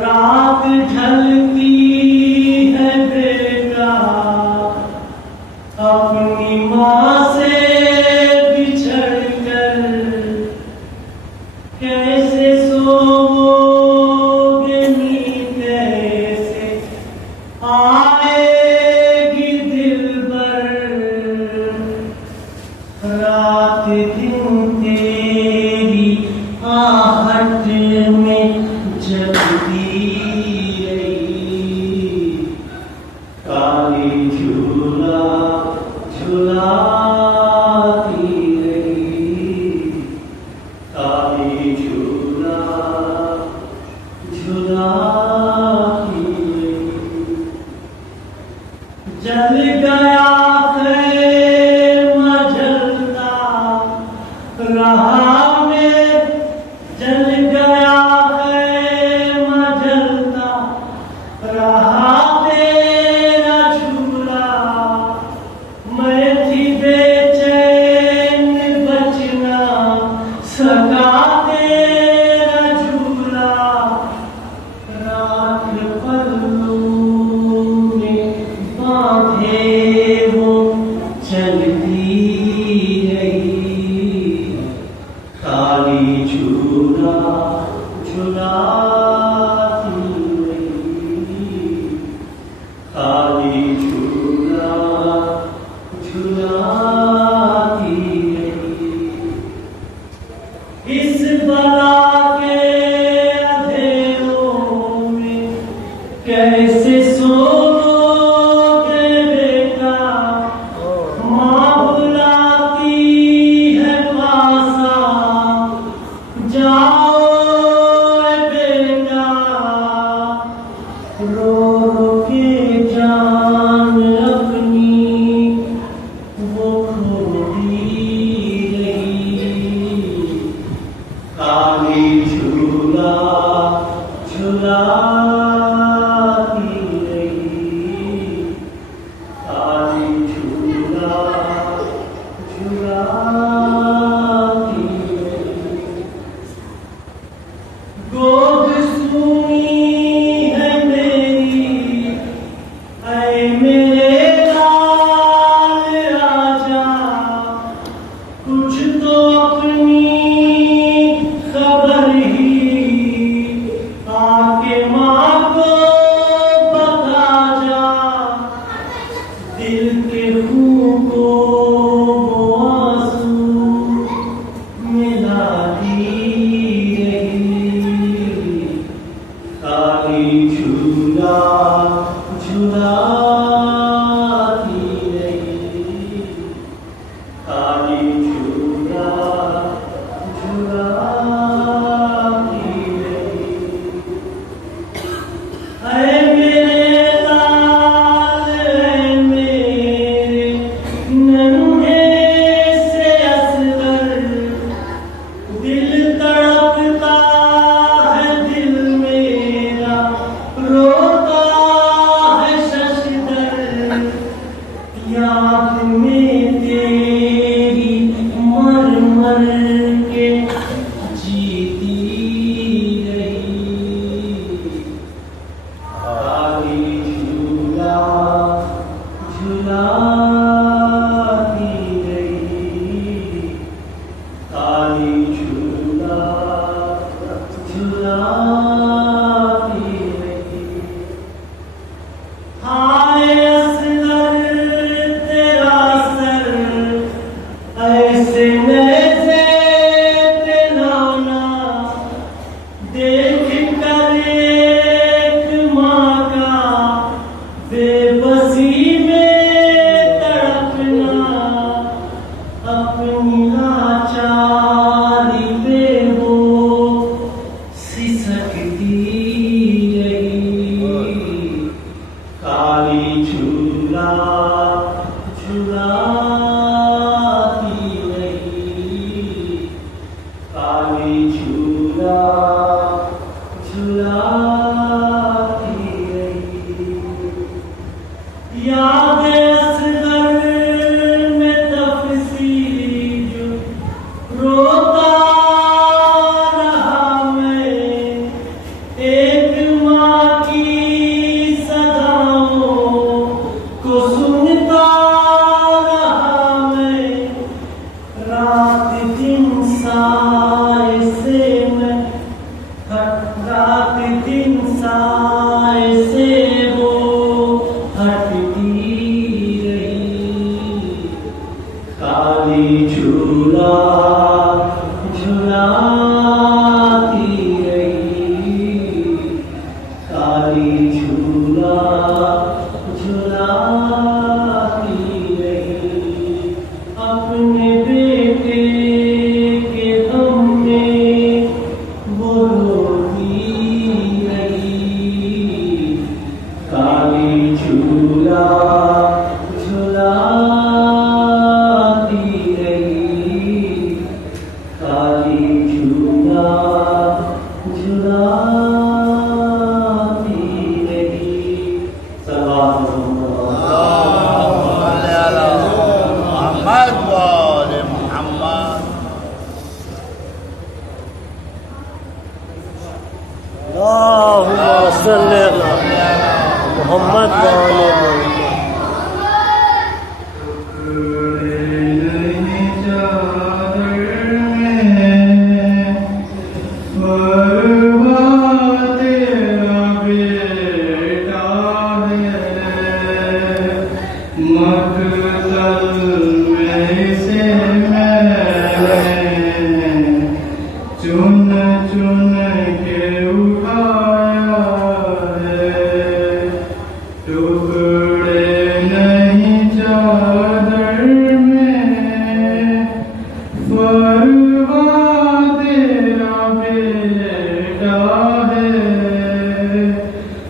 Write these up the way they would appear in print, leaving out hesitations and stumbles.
رات ڈھلتی ہے بیٹا اپنی ماں سے بچھڑ کر، کیسے سوؤ گے نیند کیسے آئے گی دل بر، رات دن تیری آہٹ میں جگتی رہی، کالی جھولا جھلاتی رہی، کالی جھولا جھلاتی رہی، جل گیا خیمہ جلتا رہا میں، جل گیا خیمہ جلتا رہا تیرا جھولا، میں تھی بے چین بچنا سکا تیرا جھولا، رات پلوں میں باندھے وہ چلتی رہی، کالی جھولا جھلاتی رہی، کالی جھولا جھلاتی رہی، اس بلا کے اندھیروں میں کیسے سو گے بیٹا، ماں بلاتی ہے پاس جاؤ اے بیٹا، رو رو کے جان اپنی وہ کھوتی رہی، کالی جھولا جھلاتی رہی، کالی جھولا جھلاتی رہی، گود سونی ہے میری اے میرے لال راجا، کچھ تو اپنی خبر ہی آ کے ماں کو بتا جا، دل کے خون کو وہ آنسو ملاتی رہی، کالی جھولا جھلاتی رہی، کالی جھولا جھلاتی رہی، اے میرے لال اے میرے ننھے سے اصغر، دل تڑپتا ہے دل میرا روتا ہے ششدر، یاد میں تیری مر مر کے جیتی رہی، کالی جھولا جھلاتی رہی، کالی جھولا جھلاتی رہی، ہائے اصغر تیرا سر ایسے نیزے پہ لانا، دیکھ کر ایک ماں کا بے بسی میں تڑپنا، اپنی لاچاری پہ وہ سسک سائے سے میں رات دن سائے سے وہ ہٹتی رہی کالی جھولا جھلاتی رہی کالی جھولا جھلاتی رہی اپنے بیٹے کے غم میں وہ روتی رہی کالی جھولا جھلاتی رہی کالی جھولا جھلاتی رہی محمد وآل محمد اللهم صل على محمد وآل محمد چن چن کے اٹھایا ہے ٹکڑے نہیں چادر میں فروا تیرا بیٹا ہے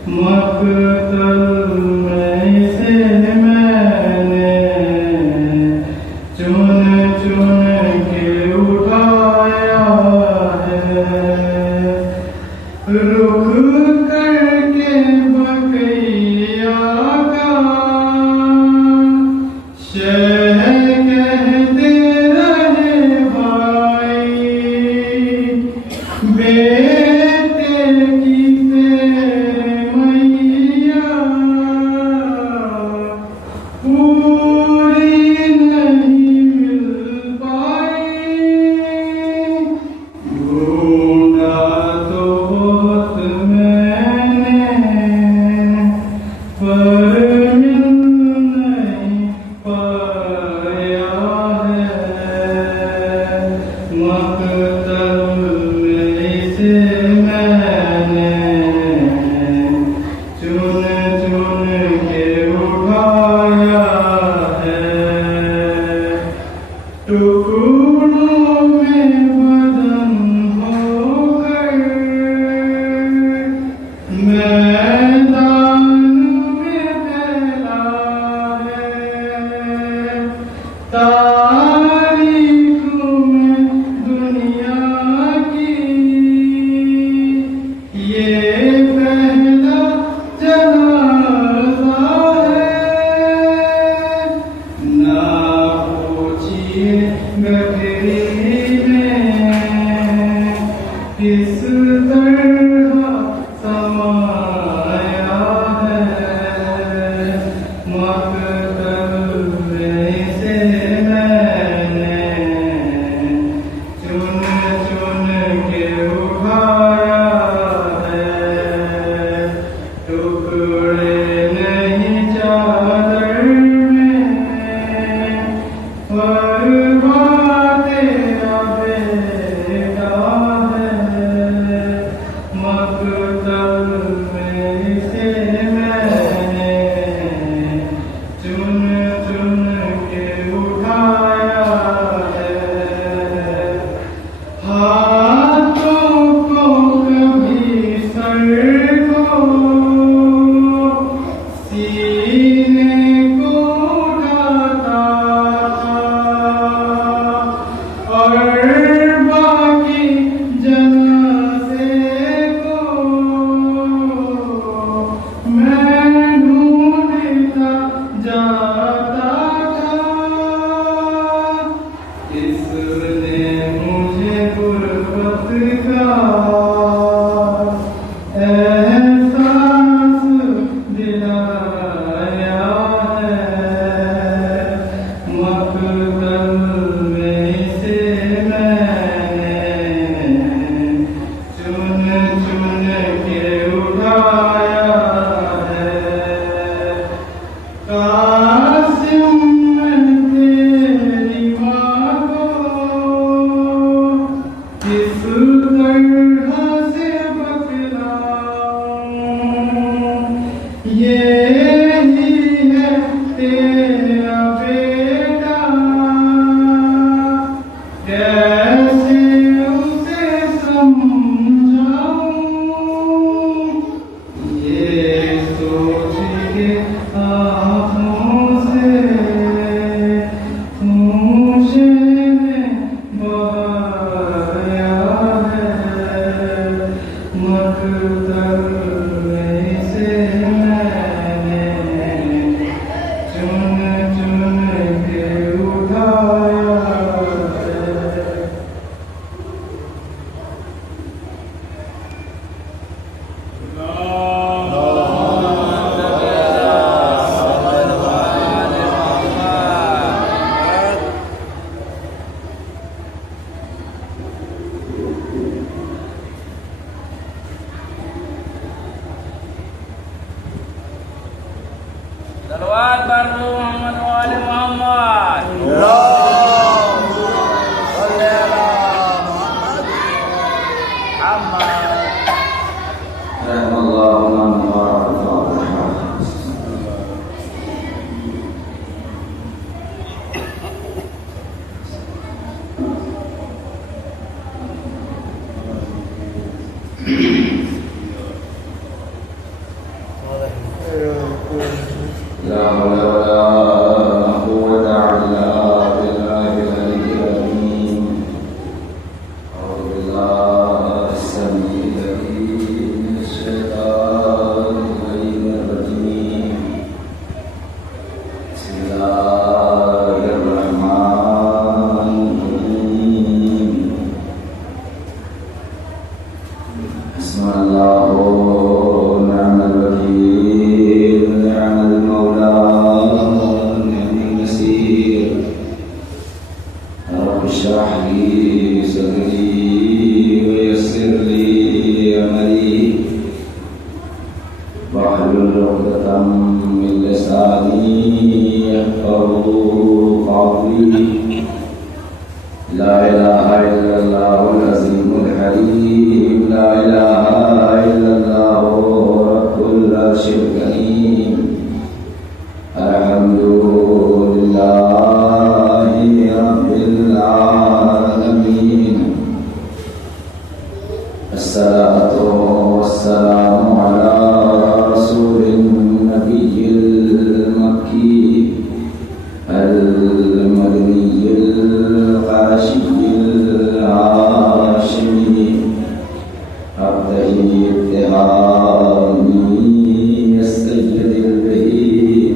مقتل میں سے میں نے چن چن کے اٹھایا رخ کر کے بقیہ کا شہ کہتے رہے بھائی بیٹے کی تیرے میاں پوری نہیں مل پائی ڈھونڈا تو بہت میں نے پر مل نہیں پایا ہے مقتل میں سے میں نے چن چن کے اٹھایا ہے ٹکڑوں میں بدن ہو کر میدان میں پھیلا ہے تاریخ میں دنیا کی یہ پہلا جنازہ ہے نہ پوچھیے گٹری میں کس طرح سمایا ہے مقتل میں سے میں نے چن چن کے اٹھایا ہے ٹکڑے نہیں چادر میں فروا تیرا بیٹا ہے مقتل میں سے میں نے چن چن کے اٹھایا ہے ہاتھوں کو کبھی سر کو سینے کو اٹھاتا تھا اور باقی جنازے کو میں ڈھونڈتا جاتا تھا اس نے مجھے غربت کا احساس دلایا ہے مقتل میں سے میں نے بر محمد وآل محمد اللهم صل على محمد محمد رحم الله من وارض لا حول ولا قوة إلا بالله العلي العظيم أعوذ بالله السميع العليم من الشيطان الرجيم بسم الله الرحمن الرحيم حسبنا الله ونعم الوكيل نعم المولى نعم النصير رب اشرح لي صدري ويسر لي امري واحلل عقدة من لساني يفقهوا قولي لا اله الا الله العظيم الحليم لا اله الا الله رب العرش الكريم الحمد لله رب العالمين الصلاة والسلام على رسول النبي المكي المدني القاشي الهاشمي عبده التهامي السيد البهي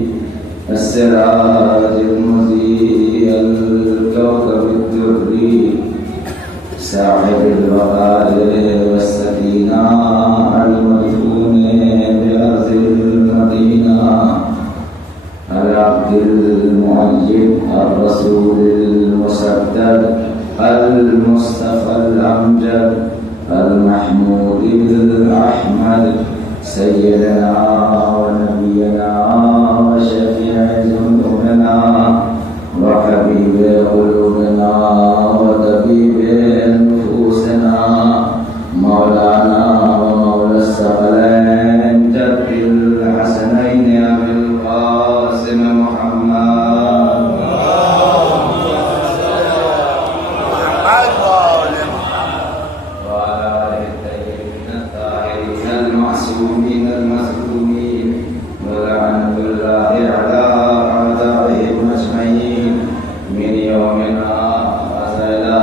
السراج المضيء الكوكب الدري صاحب الوقار والسكينة المدفون بأرض المدينة العبد المعجب الرسول المسدد المصطفى الأمجد المحمود الأحمد سيدنا ونبينا وشفيع ذنوبنا وحبيب قلوبنا وطبيب نفوسنا مولانا ومولى الثقلين جد الحسنين أبي القاسم محمد محمد وآل محمد وعلى آله الطيبين الطاهرين المعصومين المظلومين ولعنة الله على أعدائهم أجمعين من يومنا هذا إلى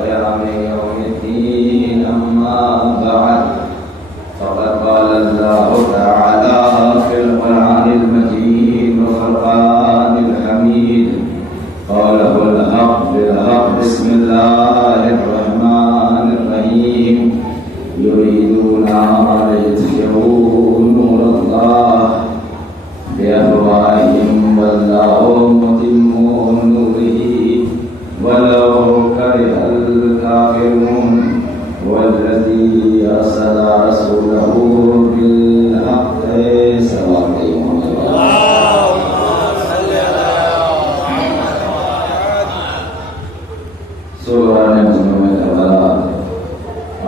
قيام يوم الدين أما بعد فقد قال الله تعالى في القرآن المجيد والفرقان الحميد قاله الحق بالحق بسم الله الرحمن الرحيم يريدون ليطفئوا نور الله بأفواههم والله متم نوره ولو كره الكافرون والذي أرسل رسوله بالحق سواء سورہ نجم میں حوالات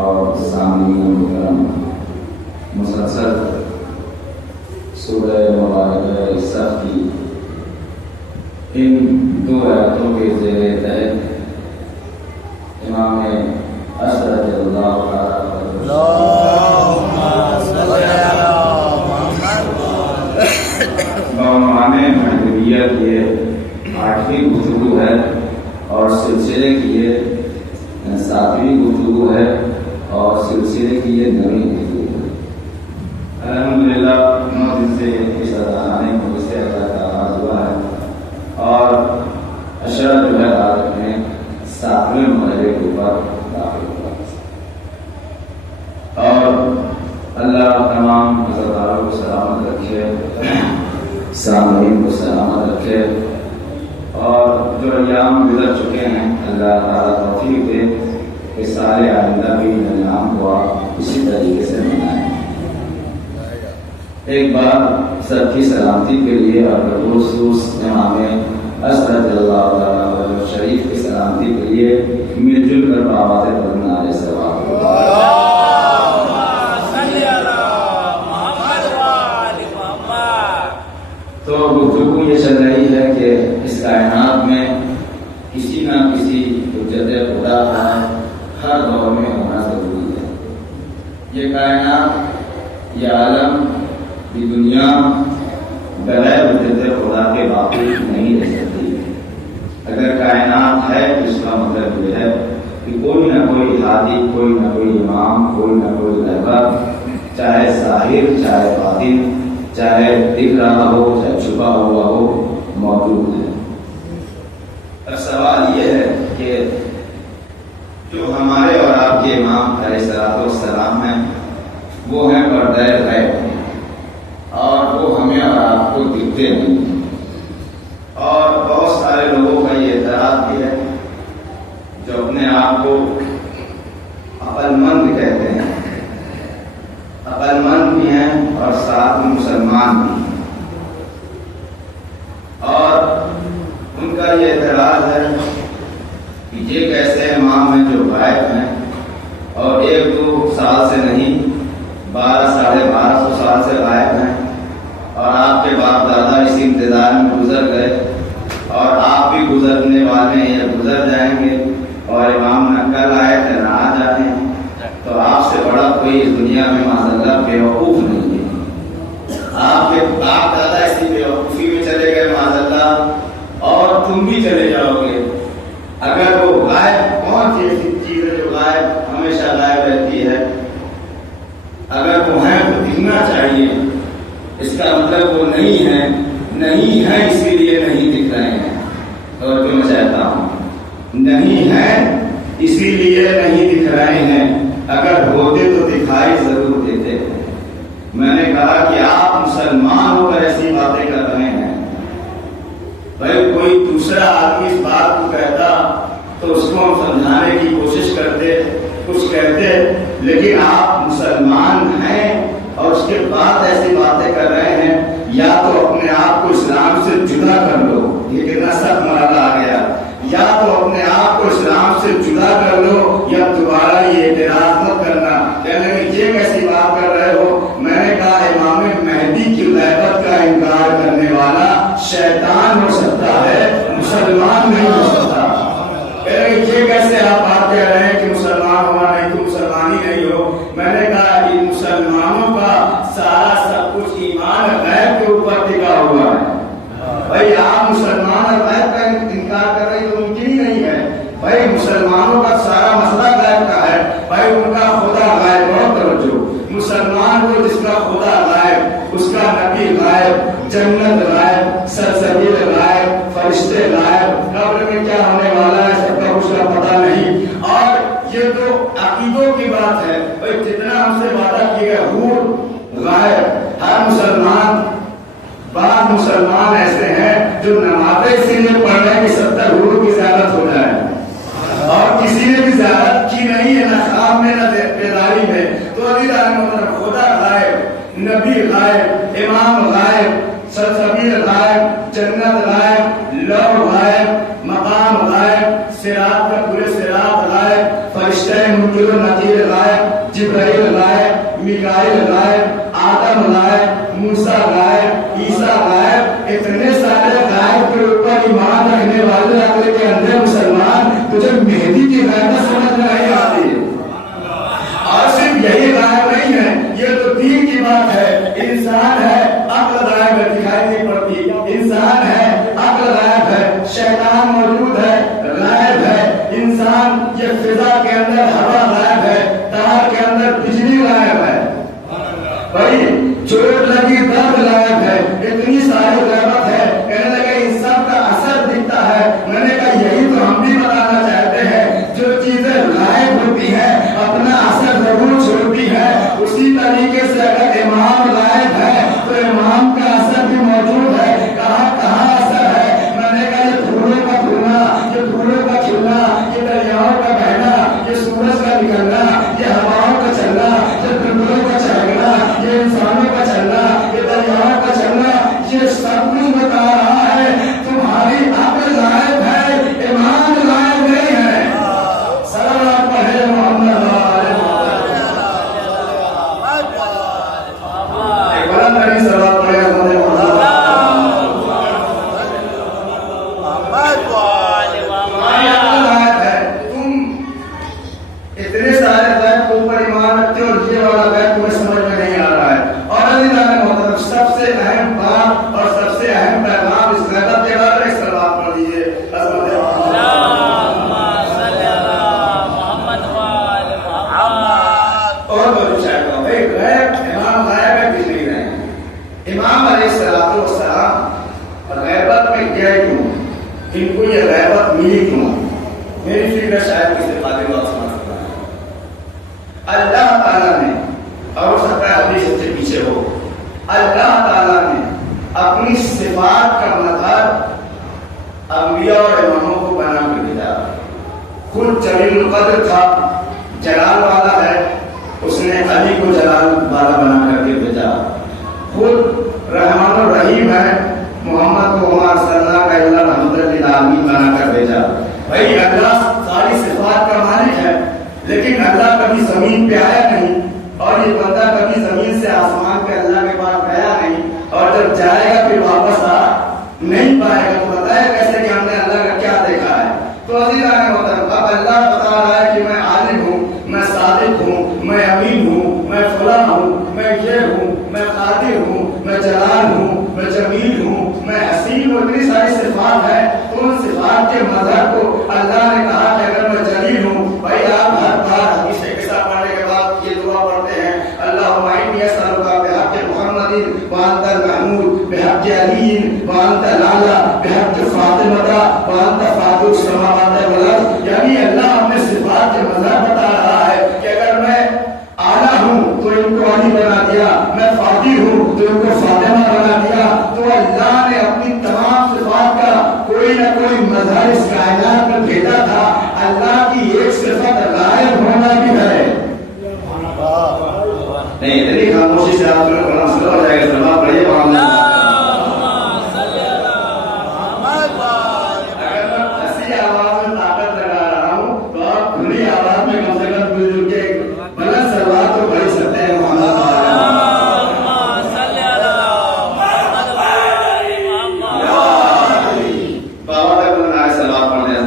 اور سامعین کرم مسلسل سورہ مبارکہ صف کی ان دو آیتوں کے زیر تحت امام حضرت اللہ تعالی اللهم صل على محمد بعنوان محدودیت یہ 8ویں گفتگو ہے اور سلسلے کی یہ 7ویں گفتگو ہے اور سلسلے کی یہ 9ویں گفتگو ہے۔ الحمدللہ 9 دن سے اس ادانے کو اس سے اللہ کا آغاز ہوا ہے اور اشرا جو ہے رات میں 7ویں مرحلے کے اوپر داخل ہوا اور اللہ تمام عزتداروں کو سلامت رکھے، سامعین کو سلامت رکھے اور جو ایام گزر چکے ہیں اللہ تعالیٰ توفیق دے کہ سارے آئندہ بھی ایام کو آپ اسی طریقے سے منائیں۔ ایک بار سب کی سلامتی کے لیے اور خصوص امام حضرت اللہ تعالیٰ عنہ شریف کی سلامتی کے لیے مل جل کر بابات پڑھنا علیہ السلام. تو گفتگو یہ چل رہی ہے کہ اس کائنات میں کسی نہ کسی حجت خدا کا ہر دور میں ہونا ضروری ہے. یہ کائنات، یہ عالم، یہ دنیا بغیر حجت خدا کے باقی نہیں رہ سکتی. اگر کائنات ہے تو اس کا مطلب یہ ہے کہ کوئی نہ کوئی ہادی، کوئی نہ کوئی امام، کوئی نہ کوئی رہبر، چاہے ظاہر چاہے باطن، چاہے دکھ رہا ہو چاہے چھپا ہوا ہو، موجود ہے. اب سوال یہ ہے کہ جو ہمارے اور آپ کے امام علیہ الصلوۃ والسلام ہیں وہ ہیں پردہ غیب، اور وہ ہمیں اور آپ کو دکھتے نہیں. اور بہت سارے لوگوں کا یہ اعتراض بھی ہے جو اپنے آپ کو عقل مند کہتے ہیں، عقل مند بھی ہیں اور ساتھ میں مسلمان بھی ہیں. اور ان کا یہ اعتراض ہے کہ یہ کیسے امام ہیں جو غائب ہیں اور 1-2 سال سے نہیں 1200-1250 سال سے غائب ہیں، اور آپ کے باپ دادا اسی انتظار میں گزر گئے اور آپ بھی گزرنے والے ہیں یا گزر جائیں گے، اور امام نہ کل آئے تھے نہ آج آئے ہیں. تو آپ سے بڑا کوئی اس دنیا میں معذاللہ بیوقوف نہیں ہے. آپ کے باپ دادا اسی بیوقوفی میں چلے گئے معذاللہ، اور تم بھی چلے جاؤ گے. اگر وہ غائب، کون سی ایسی چیز ہے جو غائب ہمیشہ غائب رہتی ہے؟ اگر وہ ہیں تو دکھنا چاہیے. اس کا مطلب وہ نہیں ہے، نہیں ہے اسی لیے نہیں دکھ رہے ہیں. اور جو میں چاہتا ہوں، نہیں ہے اسی لیے نہیں دکھ رہے ہیں. اگر ہوتے تو دکھائی ضرور دیتے. میں نے کہا کہ آپ مسلمان ہو کر ایسی باتیں کر رہے ہیں. بھائی کوئی دوسرا آدمی اس بات کو کہتا تو اس کو ہم سمجھانے کی کوشش کرتے، کچھ کہتے، لیکن آپ مسلمان ہیں اور اس کے بعد ایسی باتیں کر رہے ہیں. یا تو اپنے آپ کو اسلام سے جدا کر لو، یہ کتنا سخت مرحلہ آ گیا. یا تو اپنے آپ کو اسلام سے جدا کر لو، یا دوبارہ یہ اعتراض مت کرنا کہنے کہ یہ کیسی بات کر رہے ہو. میں نے کہا امام مہدی کی غیبت کا انکار کرنے والا شیطان ہو سکتا ہے، مسلمان نہیں ہو سکتا. یہ کیسے آپ بات کہہ رہے ہیں کہ مسلمان ہونا نہیں تو مسلمان ہی نہیں ہو. میں نے کہا ان مسلمانوں کا سارا سب کچھ ایمان غیب کے اوپر ٹکا ہوا ہے. بھائی آپ مسلمان اور غیب کا انکار کر رہے تو ممکن ہی نہیں ہے. بھائی مسلمانوں کا سارا مسئلہ غیب کا ہے. بھائی ان کا خدا غائب. بہت توجہ. مسلمان کو جس کا خدا غائب، اس کا نبی غائب، جنت غائب، سرزمین غائب، فرشتے غائب، قبر میں کیا ہونے والا ہے سب کا کچھ کا پتہ نہیں. اور یہ تو عقیدوں کی بات ہے. بھائی جتنا ہم سے وعدہ کیا گیا حور غائب. ہر مسلمان، بعض مسلمان ایسے ہیں جو نمازیں اسی لیے پڑھ رہے ہیں کہ 70 حور کی زیارت ہو جائے، اور کسی نے بھی زیارت کی نہیں ہے، نہ خواب میں نہ بیداری میں. تو خدا غائب، نبی غائب، امام غائب، سلسبیل غائب، جنت غائب، لو غائب، مقام غائب، صراط کا پورے صراط غائب، فرشتے منکر و نکیر غائب، جبرائیل غائب، میکائیل غائب، آدم غائب، موسیٰ غائب، عیسیٰ غائب. اتنے سارے غائب کے اوپر ایمان رکھنے والے عقل کے اندر مسلمان تجھے مہدی کی غیبت سمجھ میں نہیں آتی. اور صرف یہی غائب نہیں ہے، یہ تو دین کی بات ہے. انسان ہے، عقل غائب ہے، دکھائی نہیں پڑتی. انسان ہے، عقل غائب ہے. شیطان موجود ہے، غائب ہے. انسان یہ فضا کے اندر ہوا غائب ہے، تار کے اندر بجلی غائب ہے. بھائی چوٹ لگی درد غائب ہے. اتنی ساری غیبت ہے. کہنے لگے ان سب کا اثر دکھتا ہے. میں نے کہا یہی تو ہم بھی بتانا چاہتے ہیں. جو چیزیں غائب ہوتی ہیں اپنا اثر ضرور چھوڑتی ہے. اسی طریقے سے اگر امام غائب ہے تو امام کا اثر بھی موجود ہے. کہاں کہاں اثر ہے؟ میں نے کہا یہ پھولوں کا پھولنا، یہ پھولوں کا کھلنا، یہ دریاؤں کا بہنا، یہ سورج کا نکلنا، یہ ہواؤں کا چلنا، یہ پرندوں کا چہکنا، یہ انسانوں کا چلنا، یہ محمد وآل ایک بلند ترین صلوات پڑھیں حضرت محمد تمہاری عقل غائب ہے، تم اتنے سارے غیب کے اوپر ایمان رکھتے ہو اور یہ والا غیب تمہیں سمجھ میں نہیں آ رہا ہے. اور عزیزان محترم، سب سے اہم بات اور سب سے اہم پیغام اس غیبت کے بارے میں صلوات پڑھ لیجیے. اور بہت شاید بھائی غیب امام غائب ہے کچھ نہیں رہے ہیں. امام علیہ السلام غیبت میں گئے کیوں؟ ان کو یہ غیبت ملی کیوں؟ میری فکر شاید کسی خاطر بات سمجھ سکتا ہے. اللہ تعالیٰ نے، اور ہو سکتا ہے حدیث سے پیچھے ہو، اللہ تعالیٰ نے اپنی صفات کا مظہر انبیاء اور اماموں کو بنا کے بھیجا. خود جلیل القدر تھا، جلال والا ہے، اس نے علی کو جلال والا بنا کر کے بھیجا. خود رحمان الرحیم ہے، محمد کو وما ارسلناک الا رحمۃ للعالمین بنا کر بھیجا. بھائی اللہ ساری صفات کا مالک ہے، لیکن اللہ کبھی زمین پہ آیا نہیں اور یہ بندہ کبھی زمین سے آسمان پہ اللہ کے پاس گیا نہیں، اور جب جائے گا پھر واپس آ نہیں پائے گا. تو بتایا کیسے کہ ہم نے اللہ کا کیا دیکھا ہے. تو عزیزان محترم، اب اللہ بتا رہا ہے کہ میں عالم ہوں، میں صادق ہوں، میں امین ہوں، میں فلاں ہوں، میں یہ ہوں، میں قادر ہوں، میں جلال ہوں، میں جمیل ہوں، میں حسین ہوں. اتنی ساری صفات ہیں. تو ان صفات کے مظہر کو اللہ نے کہا کہ اگر میں جلیل ہوں، بھائی آپ ہر بار حدیث کے ساتھ پڑھنے کے بعد یہ دعا پڑھتے ہیں، اللہم انی اسألک بحق محمد وانت المحمود بحق علی وانت الاعلی بحق فاطمہ وانت فاطر السماوات والارض. یعنی اللہ ہمیں صفات کے مظہر بتا رہا ہے کہ اگر میں اعلیٰ ہوں تو ان کو علی بنا دیا، میں فاطر ہوں تو ان کو فاطمہ بنا دیا. تو اللہ نے اپنی تمام صفات کا کوئی نہ کوئی مظہر اس کائنات میں بھیجا تھا. اللہ کی ایک صفت غائب ہونا بھی ہے. نہیں اتنی خاموشی سے آپ لوگ قرآن سنا ہو جائے گا. سلام پڑھیے محمد. اگر میں ایسی آواز میں طاقت لگا رہا ہوں تو آپ کھلی آواز میں کم سے کم مل جل کے بلند سلوات تو پڑھ سکتے ہیں محمد. بابا تک بلند آئے سلوات پڑھتے ہیں.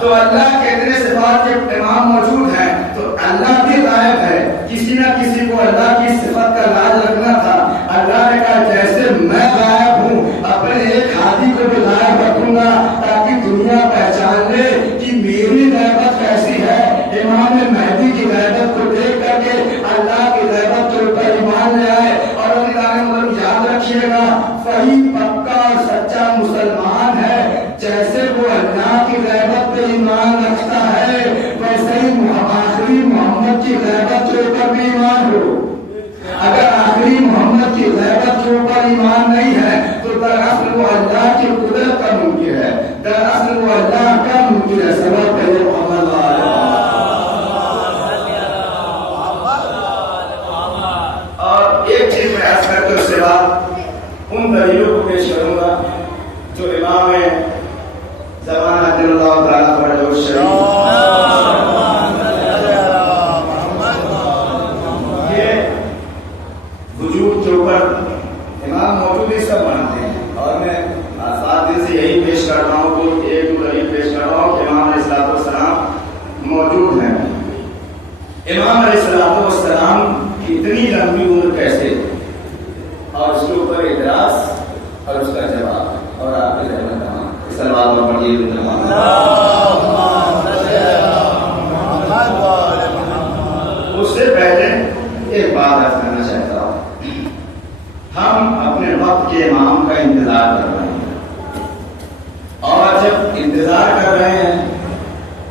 تو اللہ کے اتنے صفات کے امام موجود ہیں تو اللہ بھی غائب ہے. کسی نہ کسی کو اللہ کی صفت کا لاج رکھنا تھا. اللہ نے کہا جیسے میں غائب ہوں اپنے ایک ہادی کو بھی غائب رکھوں گا تاکہ دنیا پہچان لے کہ میری غیبت کیسی ہے. امام مہدی کی غیبت کو دیکھ کر کے اللہ کی غیبت کے اوپر ایمان لے آئے. اور یاد رکھیے گا صحیح پکا اور سچا مسلمان ہے جیسے وہ اللہ کی غیبت پہ ایمان رکھتا ہے ویسے ہی آخری محمد کی غیبت کے اوپر بھی ایمان ہو. اگر آخری محمد کی غیبت کے اوپر ایمان نہیں ہے تو دراصل وہ اللہ کی قدرت کا منکر ہے، دراصل وہ اللہ کا منکر ہے. سبب پہلے محمد اور ایک چیز میں عرض کرتے اس کے بعد ان دلیلوں کو پیش کروں گا جو امام زمانہ دل اللہ تعالیٰ پر جو شریف یہ وجود کے اوپر امام موجود ہی سب مانتے ہیں. اور میں 7 دن سے یہی پیش کر رہا ہوں کہ ایک دو دلیل پیش کر رہا ہوں کہ امام علیہ السلام موجود ہیں. امام علیہ السلام کی اتنی لمبی عمر کیسے، اور اس کے اوپر اعتراض اور اس کا جواب اور آپ کے جواب سلوات پر پڑھیے. اس سے پہلے ایک بات عرض کرنا چاہتا ہوں. ہم اپنے وقت کے امام کا انتظار کر رہے ہیں اور جب انتظار کر رہے ہیں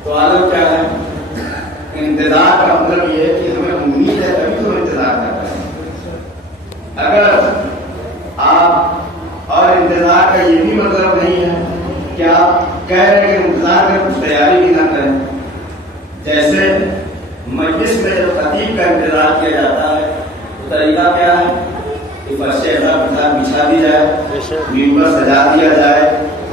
تو عالم کیا ہے؟ انتظار کا مطلب یہ ہے کہ ہمیں امید ہے تبھی تو انتظار کر رہے ہیں. اگر آپ اور انتظار کا یہ بھی مطلب نہیں ہے کہ آپ کہہ رہے ہیں کہ انتظار میں کچھ تیاری بھی نہ کریں. جیسے مجلس میں جب خطیب کا انتظار کیا جاتا ہے تو طریقہ کیا ہے کہ فرش بچھا دی جائے، ممبر سجا دیا جائے،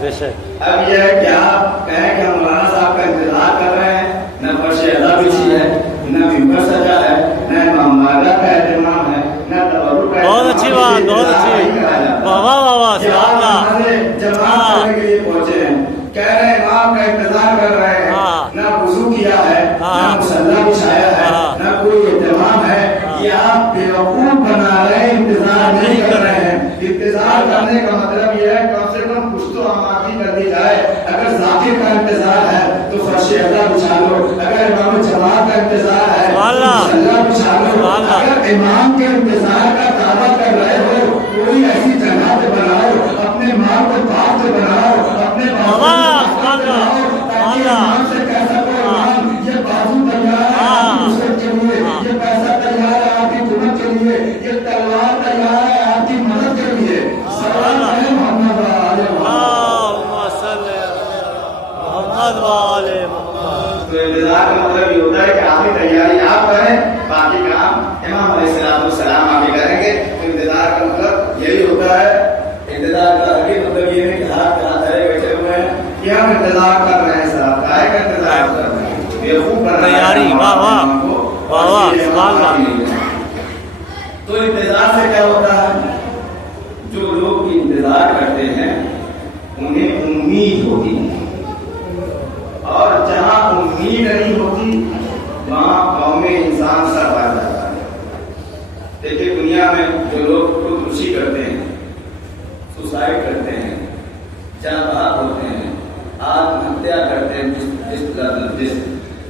بے شک اب یہ ہے کہ آپ کہیں کہ ہم مولانا صاحب کا انتظار کر رہے ہیں، نہ فرش ادا بچھی ہے، نہ ممبر سجا ہے، نہ امام مالا کا اہتمام ہے، نہ تبرک کا بہت اچھی بات، بہت اچھی، واہ واہ واہ واہ، سبحان اللہ، جماعت کرنے کے لیے پہنچے ہیں، کہہ رہے ہیں امام کا انتظار کر رہے ہیں، نہ وضو کیا ہے، نہ مصلی بچھایا ہے، نہ کوئی اہتمام ہے، یہ آپ بیوقوف بنا رہے ہیں، انتظار نہیں کر رہے ہیں۔ انتظار کرنے کا مطلب یہ ہے کم سے کم کچھ تو آمادگی کر دی جائے۔ اگر ذاکر کا انتظار ہے تو فرش ادا بچھا لو، اگر امام جماعت کا انتظار ہے تو مصلی بچھا لو، اگر امام کے انتظار کا دعویٰ کر رہے ہو کوئی ایسی جگہ پہ بناؤ، اپنے ماں کو پاک پہ بناؤ، اپنے بازو تاکہ امام سے کہہ سکو امام یہ بازو تیار ہے آپ کی نصرت کے لیے، یہ پیسہ تیار ہے آپ کی خدمت کے لیے، یہ تلوار تیار ہے آپ کی مدد کے لیے۔ سلام ہے محمد وآل اللہم صلی محمد وآل محمد۔ تو انتظار کا مطلب یہ ہوتا ہے کہ آپ کی تیاری آپ کریں، باقی کام امام علیہ السلام آگے کریں گے۔ تو انتظار کا مطلب یہی ہوتا ہے۔ انتظار کا حقیقی مطلب یہ ہے کہ ہاتھ ہاتھ دھرے بیٹھے ہوئے ہیں کہ ہم انتظار کر رہے ہیں، صاحب کائے کا انتظار کر رہے ہیں، یہ خوب بنا تیاری، واہ واہ واہ واہ، سبحان اللہ۔ تو انتظار سے کیا ہوتا ہے؟ جو لوگ انتظار کرتے ہیں انہیں امید ہوتی ہے، اور جہاں امید نہیں ہوتی وہاں قوم انسان سر پا جاتا ہے۔ دیکھیے دنیا میں جو لوگ خودکشی کرتے ہیں، سوسائڈ کرتے ہیں، جاں بحق ہوتے ہیں، آتم ہتیا کرتے ہیں، جس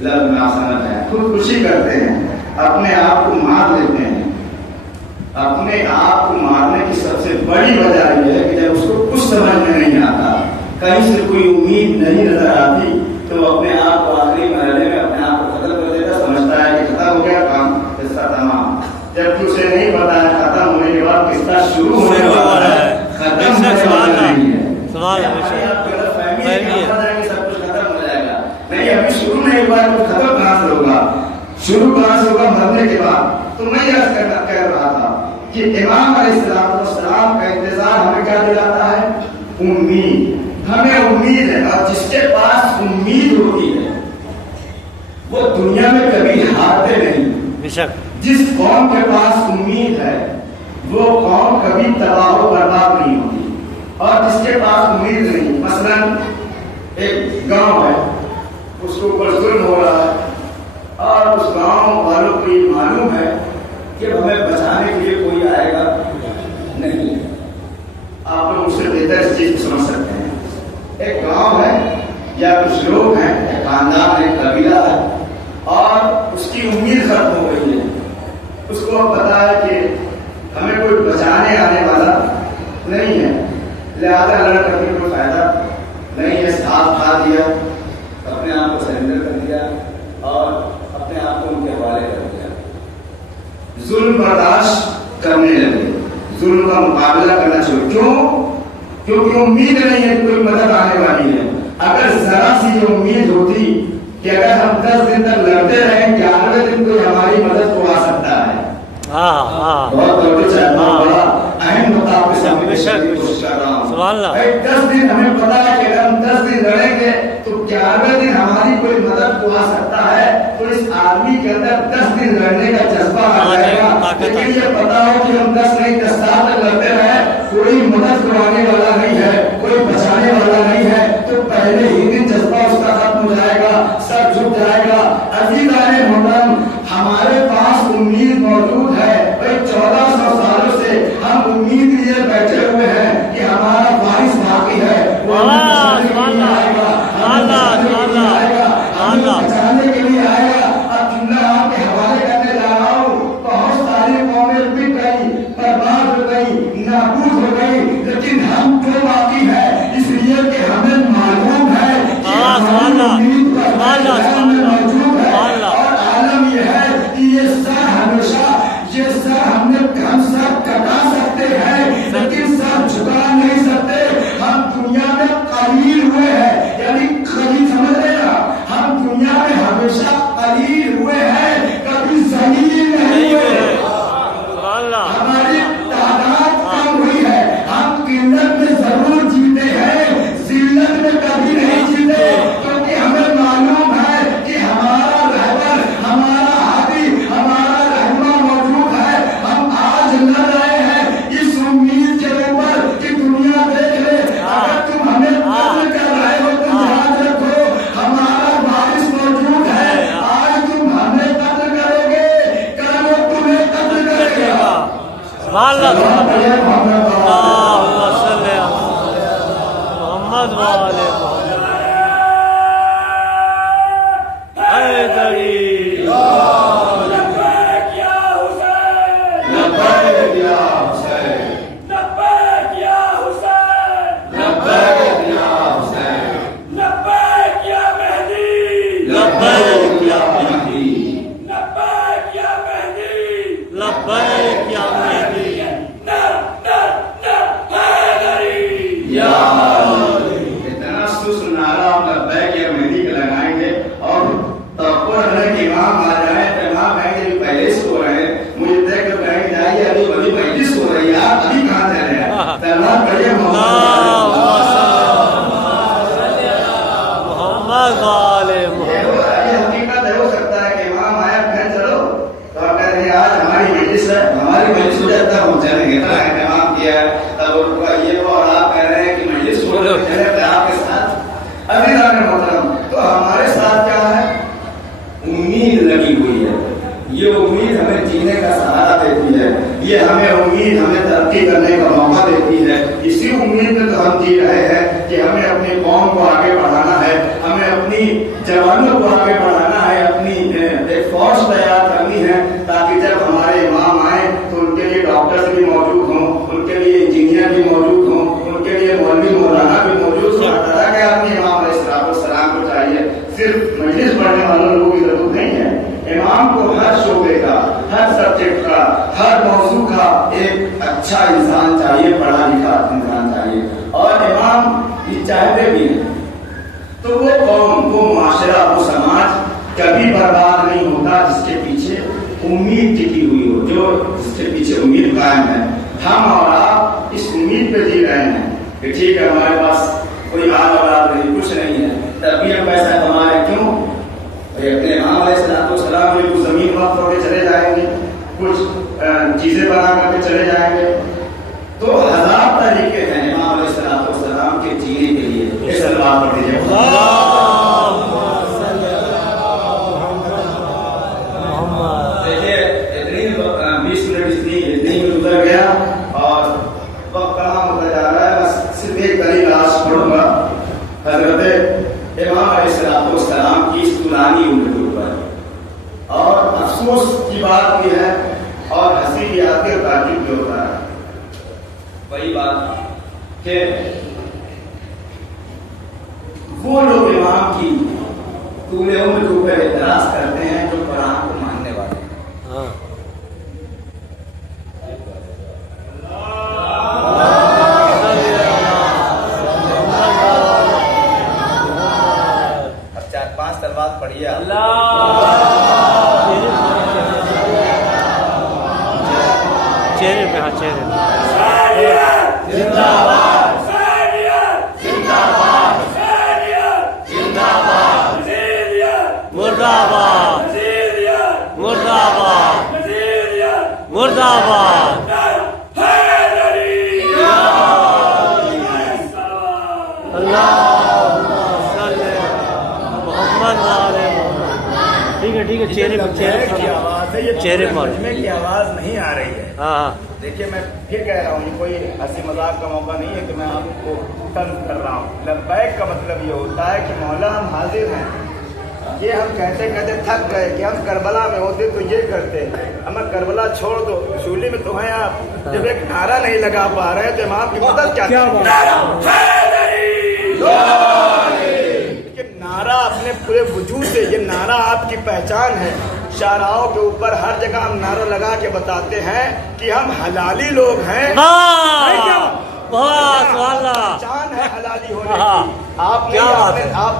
لفظ میں آپ سمجھ رہے ہیں، خودکشی کرتے ہیں، اپنے آپ کو مار لیتے ہیں۔ اپنے آپ کو مارنے کی سب سے بڑی وجہ یہ ہے کہ جب اس کو کچھ سمجھ میں نہیں آتا، کہیں سے کوئی امید نہیں نظر آتی، تو وہ اپنے آپ کو آخری مرحلے میں اپنے آپ کو ختم کر دیتا، سمجھتا ہے کہ ختم ہو گیا کام، قصہ تمام۔ جبکہ اسے نہیں پتا ہے ختم ہونے کے بعد قصہ شروع ہونے والا ہے، ختم ہونے والا نہیں ہے۔ سوال آپ غلط فہمی ہے کہ سب کچھ ختم ہو جائے گا، نہیں ابھی شروع نہیں ہوا ہے، تو ختم کہاں سے ہوگا؟ شروع کہاں سے ہوگا؟ مرنے کے بعد۔ تو میں یہ کہہ رہا تھا کہ امام علیہ السلام کا انتظار ہمیں کیا دلاتا ہے؟ امید۔ ہمیں امید ہے، اور جس کے پاس امید ہوتی ہے وہ دنیا میں کبھی ہارتے نہیں۔ بے شک جس قوم کے پاس امید ہے وہ قوم کبھی تباہ و برباد نہیں ہوتی، اور جس کے پاس امید نہیں، مثلا ایک گاؤں ہے، اس کو اوپر ظلم ہو رہا ہے، اور اس گاؤں والوں کو یہ معلوم ہے کہ ہمیں بچانے کے لیے کوئی آئے گا نہیں۔ آپ لوگ اس سے بہتر اس چیز کو سمجھ سکتے ہیں۔ ایک گاؤں ہے یا کچھ لوگ ہیں، ایک خاندان ہے، ایک قبیلہ ہے، اور اس کی امید ختم ہو گئی ہے۔ اس کو پتا ہے کہ ہمیں کوئی بچانے آنے والا نہیں ہے، لہٰذا لڑ کر کے کوئی فائدہ نہیں ہے، ساتھ کھا دیا، اپنے آپ کو سرنڈر کر دیا اور اپنے آپ کو ان کے حوالے کر دیا، ظلم برداشت کرنے لگے، ظلم کا مقابلہ کرنا شروع۔ کیونکہ امید نہیں ہے کہ کوئی مدد آنے والی ہے۔ اگر ذرا سی جو امید ہوتی کہ اگر ہم 10 دن تک لڑتے رہیں، 11ویں دن کوئی ہماری مدد کو آ سکتا ہے۔ بہت بڑا اہم ہوتا آپ کے سامنے کوشش کر رہا ہوں۔ سبحان اللہ۔ 10 دن ہمیں پتا ہے کہ اگر ہم 10 دن لڑیں گے تو 11ویں دن ہماری کوئی مدد کو آ سکتا ہے، تو اس آدمی کے اندر 10 دن لڑنے کا جذبہ آ جائے گا۔ لیکن یہ پتا ہو کہ ہم 10 نہیں 10 سال تک لڑتے رہے، کوئی مدد کرانے والا نہیں ہے، کوئی بچانے والا نہیں ہے، تو پہلے ہی دن جذبہ اس کا ختم ہو جائے گا، سر جھک جائے گا۔ عزیزان محترم، ہمارے پاس امید موجود ہے۔ 1400 سالوں سے ہم امید لیے بیٹھے ہوئے ہیں کہ ہمارا وارث باقی ہے، وہ بچانے کے لیے آئے گا، بچانے کے لیے آئے گا۔ اب جملہ آپ کے حوالے کرنے جا رہا ہوں، بہت ساری قومیں مٹ گئی، برباد ہو گئی، نابود ہو گئی، لیکن ہم جو باقی ہے اس لیے کہ ہمیں معلوم ہے کہ ہماری امید پر موجود ہے، اور عالم یہ ہے کہ یہ سر ہمیشہ محمد والے محمد. یہ حقیقت ہے، ہو سکتا ہے کہ امام آیا پھر چلو تو آپ کہہ رہے ہیں آج ہماری مجلس ہے، ہماری مجلس ہو جاتا ہے، ہم چلیں گے، اتنا اہتمام کیا ہے، تب ان کا یہ وہ، اور آپ کہہ رہے ہیں کہ مجلس ہو چلے گا آپ کے ساتھ. عزیزان محترم، تو ہمارے ساتھ کیا ہے؟ امید لگی ہوئی ہے. یہ امید ہمیں جینے کا سہارا دیتی ہے، یہ ہمیں امید ہمیں ترقی کرنے کا موقع دیتی ہے. اسی امید میں تو ہم جی رہے ہیں کہ ہمیں اپنی قوم کو آگے بڑھانا ہے، ہمیں اپنی جوانوں کو آگے بڑھانا ہے، اپنی ایک فوج تیار کرنی ہے تاکہ جب ہمارے امام آئیں تو ان کے لیے ڈاکٹرز بھی موجود ہوں، ان کے لیے انجینئر بھی موجود ہوں، ان کے لیے مولوی مولانا بھی موجود ہوں. ہر طرح کے آدمی امام علیہ السلام کو چاہیے. صرف مجلس پڑھنے والوں لوگوں کی ضرورت نہیں ہے. امام کو ہر شعبے کا، ہر سبجیکٹ کا، ہر موضوع کا ایک اچھا انسان چاہیے، پڑھا لکھا انسان چاہیے. اور امام یہ چاہتے بھی ہیں تو وہ قوم، وہ معاشرہ، وہ سماج کبھی برباد نہیں ہوتا جس کے پیچھے امید ٹکی ہوئی ہو، جو جس کے پیچھے امید قائم ہے. ہم اور آپ اس امید پہ جی رہے ہیں کہ ٹھیک ہے ہمارے پاس کوئی آل اولاد نہیں، کچھ نہیں ہے، تب بھی ہم پیسہ کما رہے. کیوں؟ اپنے امام علیہ السلام میں کچھ زمین وقف ہو کے چلے جائیں گے، کچھ چیزیں بنا کر کے چلے جائیں گے. تو ہزار طریقے ہیں امام علیہ السلام کے جینے کے لیے. اس بات پڑھ دیجیے. دیکھیے اتنی 20 منٹ اتنی میں گزر گیا اور وقت کہاں ہوتا جا رہا ہے. بس صرف ایک دلیل آج پڑھوں گا حضرت امام علیہ السلام کی اس طولانی عمر کے اوپر. اور افسوس کی بات بھی ہے اور ہنسی بھی آتی ہے اور تعجب بھی ہوتا ہے. وہی بات کہ وہ لوگ امام کی طول عمر کے اوپر اعتراض کرتے ہیں جو قرآن کو ماننے والے ہیں. اب 4-5 سلوات پڑھیے چہرے پہ. ہاں چہرے پہ. مرداباد مرداباد مرداباد. محمد والے محمد. ٹھیک ہے ٹھیک ہے. چہرے پہ چہرے پہ کی آواز نہیں آ رہی ہے. ہاں. دیکھیے میں پھر کہہ رہا ہوں، یہ کوئی ہنسی مذاق کا موقع نہیں ہے کہ میں آپ کو تنگ کر رہا ہوں. لبیک کا مطلب یہ ہوتا ہے کہ مولا ہم حاضر ہیں. یہ ہم کہتے کہتے تھک گئے کہ ہم کربلا میں ہوتے تو یہ کرتے، ہمیں کربلا چھوڑ دو، شولی میں تو ہیں آپ. جب ایک نعرہ نہیں لگا پا رہے تو امام کی مدد کیا یہ نعرہ اپنے پورے وجود سے، یہ نعرہ آپ کی پہچان ہے. شاہراہوں کے اوپر ہر جگہ ہم نعرہ لگا کے بتاتے ہیں کہ ہم حلالی لوگ ہیں. پہچان ہے حلالی ہونے کی. آپ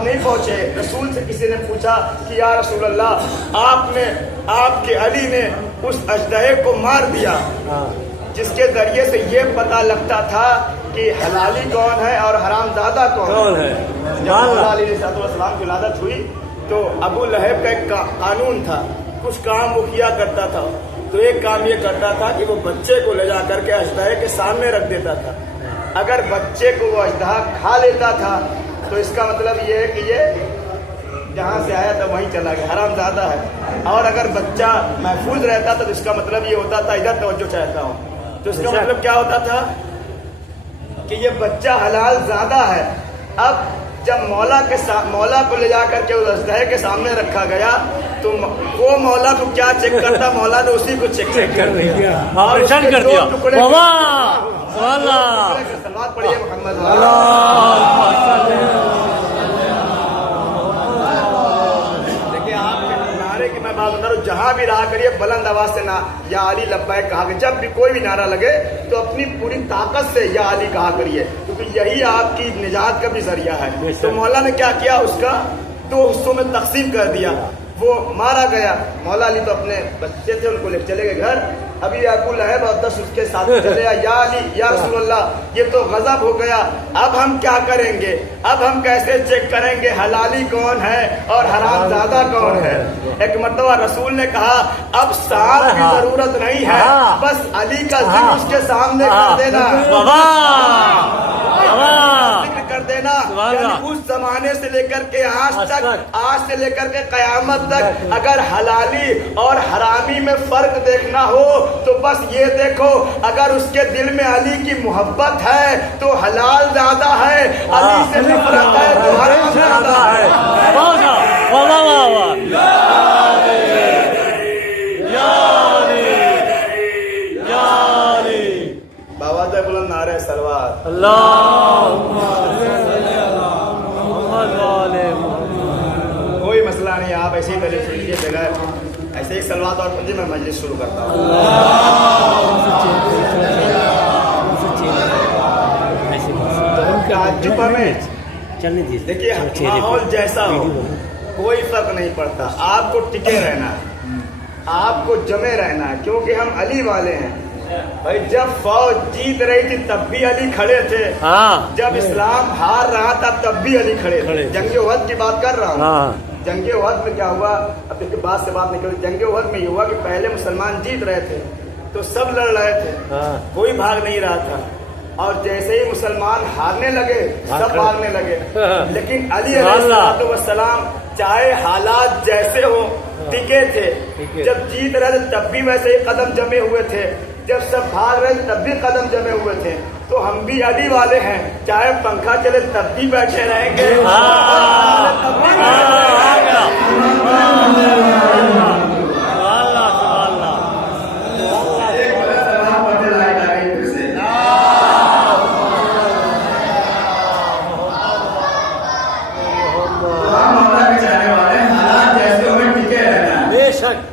نہیں پہنچے. رسول سے کسی نے پوچھا کہ یا رسول اللہ، آپ کے علی نے اس اژدہے کو مار دیا جس کے ذریعے سے یہ پتہ لگتا تھا کہ حلالی کون ہے اور حرام زادہ کون ہے. جب علی علیہ السلام کی ولادت ہوئی تو ابو لہب کا ایک قانون تھا، کچھ کام وہ کیا کرتا تھا. تو ایک کام یہ کرتا تھا کہ وہ بچے کو لے جا کر کے اژدہے کے سامنے رکھ دیتا تھا. اگر بچے کو وہ اژدہا کھا لیتا تھا تو اس کا مطلب یہ ہے کہ یہ جہاں سے آیا تھا وہیں چلا گیا، حرام زادہ ہے. اور اگر بچہ محفوظ رہتا تھا تو اس کا مطلب یہ ہوتا تھا، ادھر توجہ چاہتا ہوں، تو اس کا مطلب کیا ہوتا تھا کہ یہ بچہ حلال زادہ ہے. اب جب مولا کو لے جا کر کے اس اژدہے کے سامنے رکھا گیا تو وہ مولا کو کیا چیک کرتا؟ مولا نے اسی کو چیک کر دیا، آپریشن کر دیا. سلوات پڑھیے محمد. دیکھیے آپ کے نعرے کی میں بات بتا رہا ہوں، جہاں بھی رہا کریے بلند آواز سے یا علی لبیک کہا کہ جب بھی کوئی بھی نعرہ لگے تو اپنی پوری طاقت سے یا علی کہا کریے، کیونکہ یہی آپ کی نجات کا بھی ذریعہ ہے. تو مولا نے کیا کیا؟ اس کا 2 حصوں میں تقسیم کر دیا. وہ مارا گیا. مولا علی تو اپنے بچے تھے، ان کو لے چلے گئے گھر. ابھی ابو لہب اور 10 اس کے ساتھ چلے یا علی یا رسول اللہ یہ تو غضب ہو گیا، اب ہم کیا کریں گے؟ اب ہم کیسے چیک کریں گے حلالی کون ہے اور حرام زادہ کون ہے؟ ایک مرتبہ رسول نے کہا اب سانپ کی ضرورت نہیں ہے، بس علی کا ذکر اس کے سامنے کر دینا، ذکر کر دینا۔ یعنی اس زمانے سے لے کر کے آج تک، آج سے لے کر کے قیامت تک اگر حلالی اور حرامی میں فرق دیکھنا ہو تو بس یہ دیکھو، اگر اس کے دل میں علی کی محبت ہے تو حلال زیادہ ہے، علی سے نفرت ہے تو حرام زیادہ ہے۔ بابا سے بلند نعرہ سلوات کوئی مسئلہ نہیں، آپ ایسے ہی پہلے سنیے بغیر ایسے ہی سلوات اور پڑھیے، میں مجلس شروع کرتا ہوں۔ دیکھیے ماحول جیسا ہو کوئی فرق نہیں پڑتا، آپ کو ٹکے رہنا ہے، آپ کو جمے رہنا ہے، کیونکہ ہم علی والے ہیں۔ بھائی جب فوج جیت رہی تھی تب بھی علی کھڑے تھے، جب اسلام ہار رہا تھا تب بھی علی کھڑے تھے۔ جنگ احد کی بات کر رہا ہوں۔ جنگ احد میں کیا ہوا؟ اب ایک بات سے بات نکلی، جنگ احد میں یہ ہوا کہ پہلے مسلمان جیت رہے تھے تو سب لڑ رہے تھے، کوئی بھاگ نہیں رہا تھا، اور جیسے ہی مسلمان ہارنے لگے سب بھاگنے لگے، لیکن علی علیہ السلام چاہے حالات جیسے ہو ٹکے تھے، جب جیت رہے تھے تب بھی ویسے ہی قدم جمے ہوئے تھے، جب سب بھاگ رہے تھے تب بھی قدم جمے ہوئے تھے۔ تو ہم بھی علی والے ہیں، چاہے پنکھا چلے تب بھی بیٹھے رہیں گے،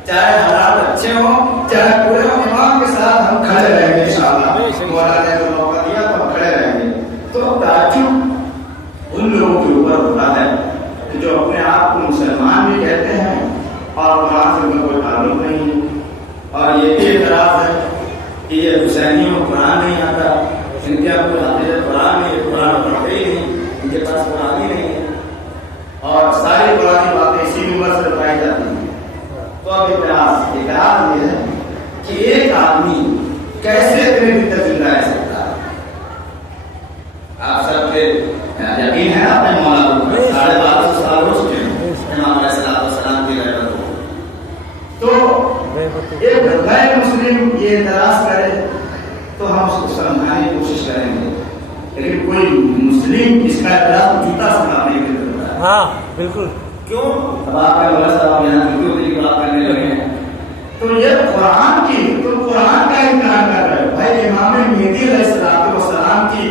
چاہے حالات اچھے ہوں چاہے برے ہوں، امام کے ساتھ ہم کھڑے رہیں گے انشاءاللہ۔ مولانا نے تو موقع دیا تو ہم کھڑے رہیں گے۔ تو تعجب ان لوگوں کے اوپر ہوتا ہے کہ جو اپنے آپ کو مسلمان بھی کہتے ہیں اور قرآن سے ان کا کوئی تعلق نہیں، اور یہ بھی اعتراض ہے کہ یہ حسینیوں کو قرآن نہیں آتا، ان کے کوئی حافظ قرآن نہیں، قرآن پڑھتے ہی نہیں، ان کے پاس قرآن ہی نہیں ہے، اور ساری قرآنی باتیں اسی عمر سے بتائی جاتی ہیں۔ تو اب اعتراض یہ ہے کہ ایک آدمی کیسے اتنے دن تک زندہ رہ سکتا ہے؟ آپ سب کے یقین ہے اپنے مولا کو 1250 سال ہو چکے ہیں امام علیہ السلام کی رحمت ہو، تو ایک غیر مسلم یہ اعتراض کرے تو ہم اس کو سمجھانے کی کوشش کریں گے، لیکن کوئی مسلم اس کا اعتراض جوتا سکھانے کے لیے ہوتا ہے۔ ہاں بالکل، کیوں؟ اب آپ کا مولا صاحب یہاں جوتی کی بات کرنے لگے ہیں تو یہ قرآن کا انکار کر رہے ہیں۔ بھائی امام مہدی علیہ السلام کی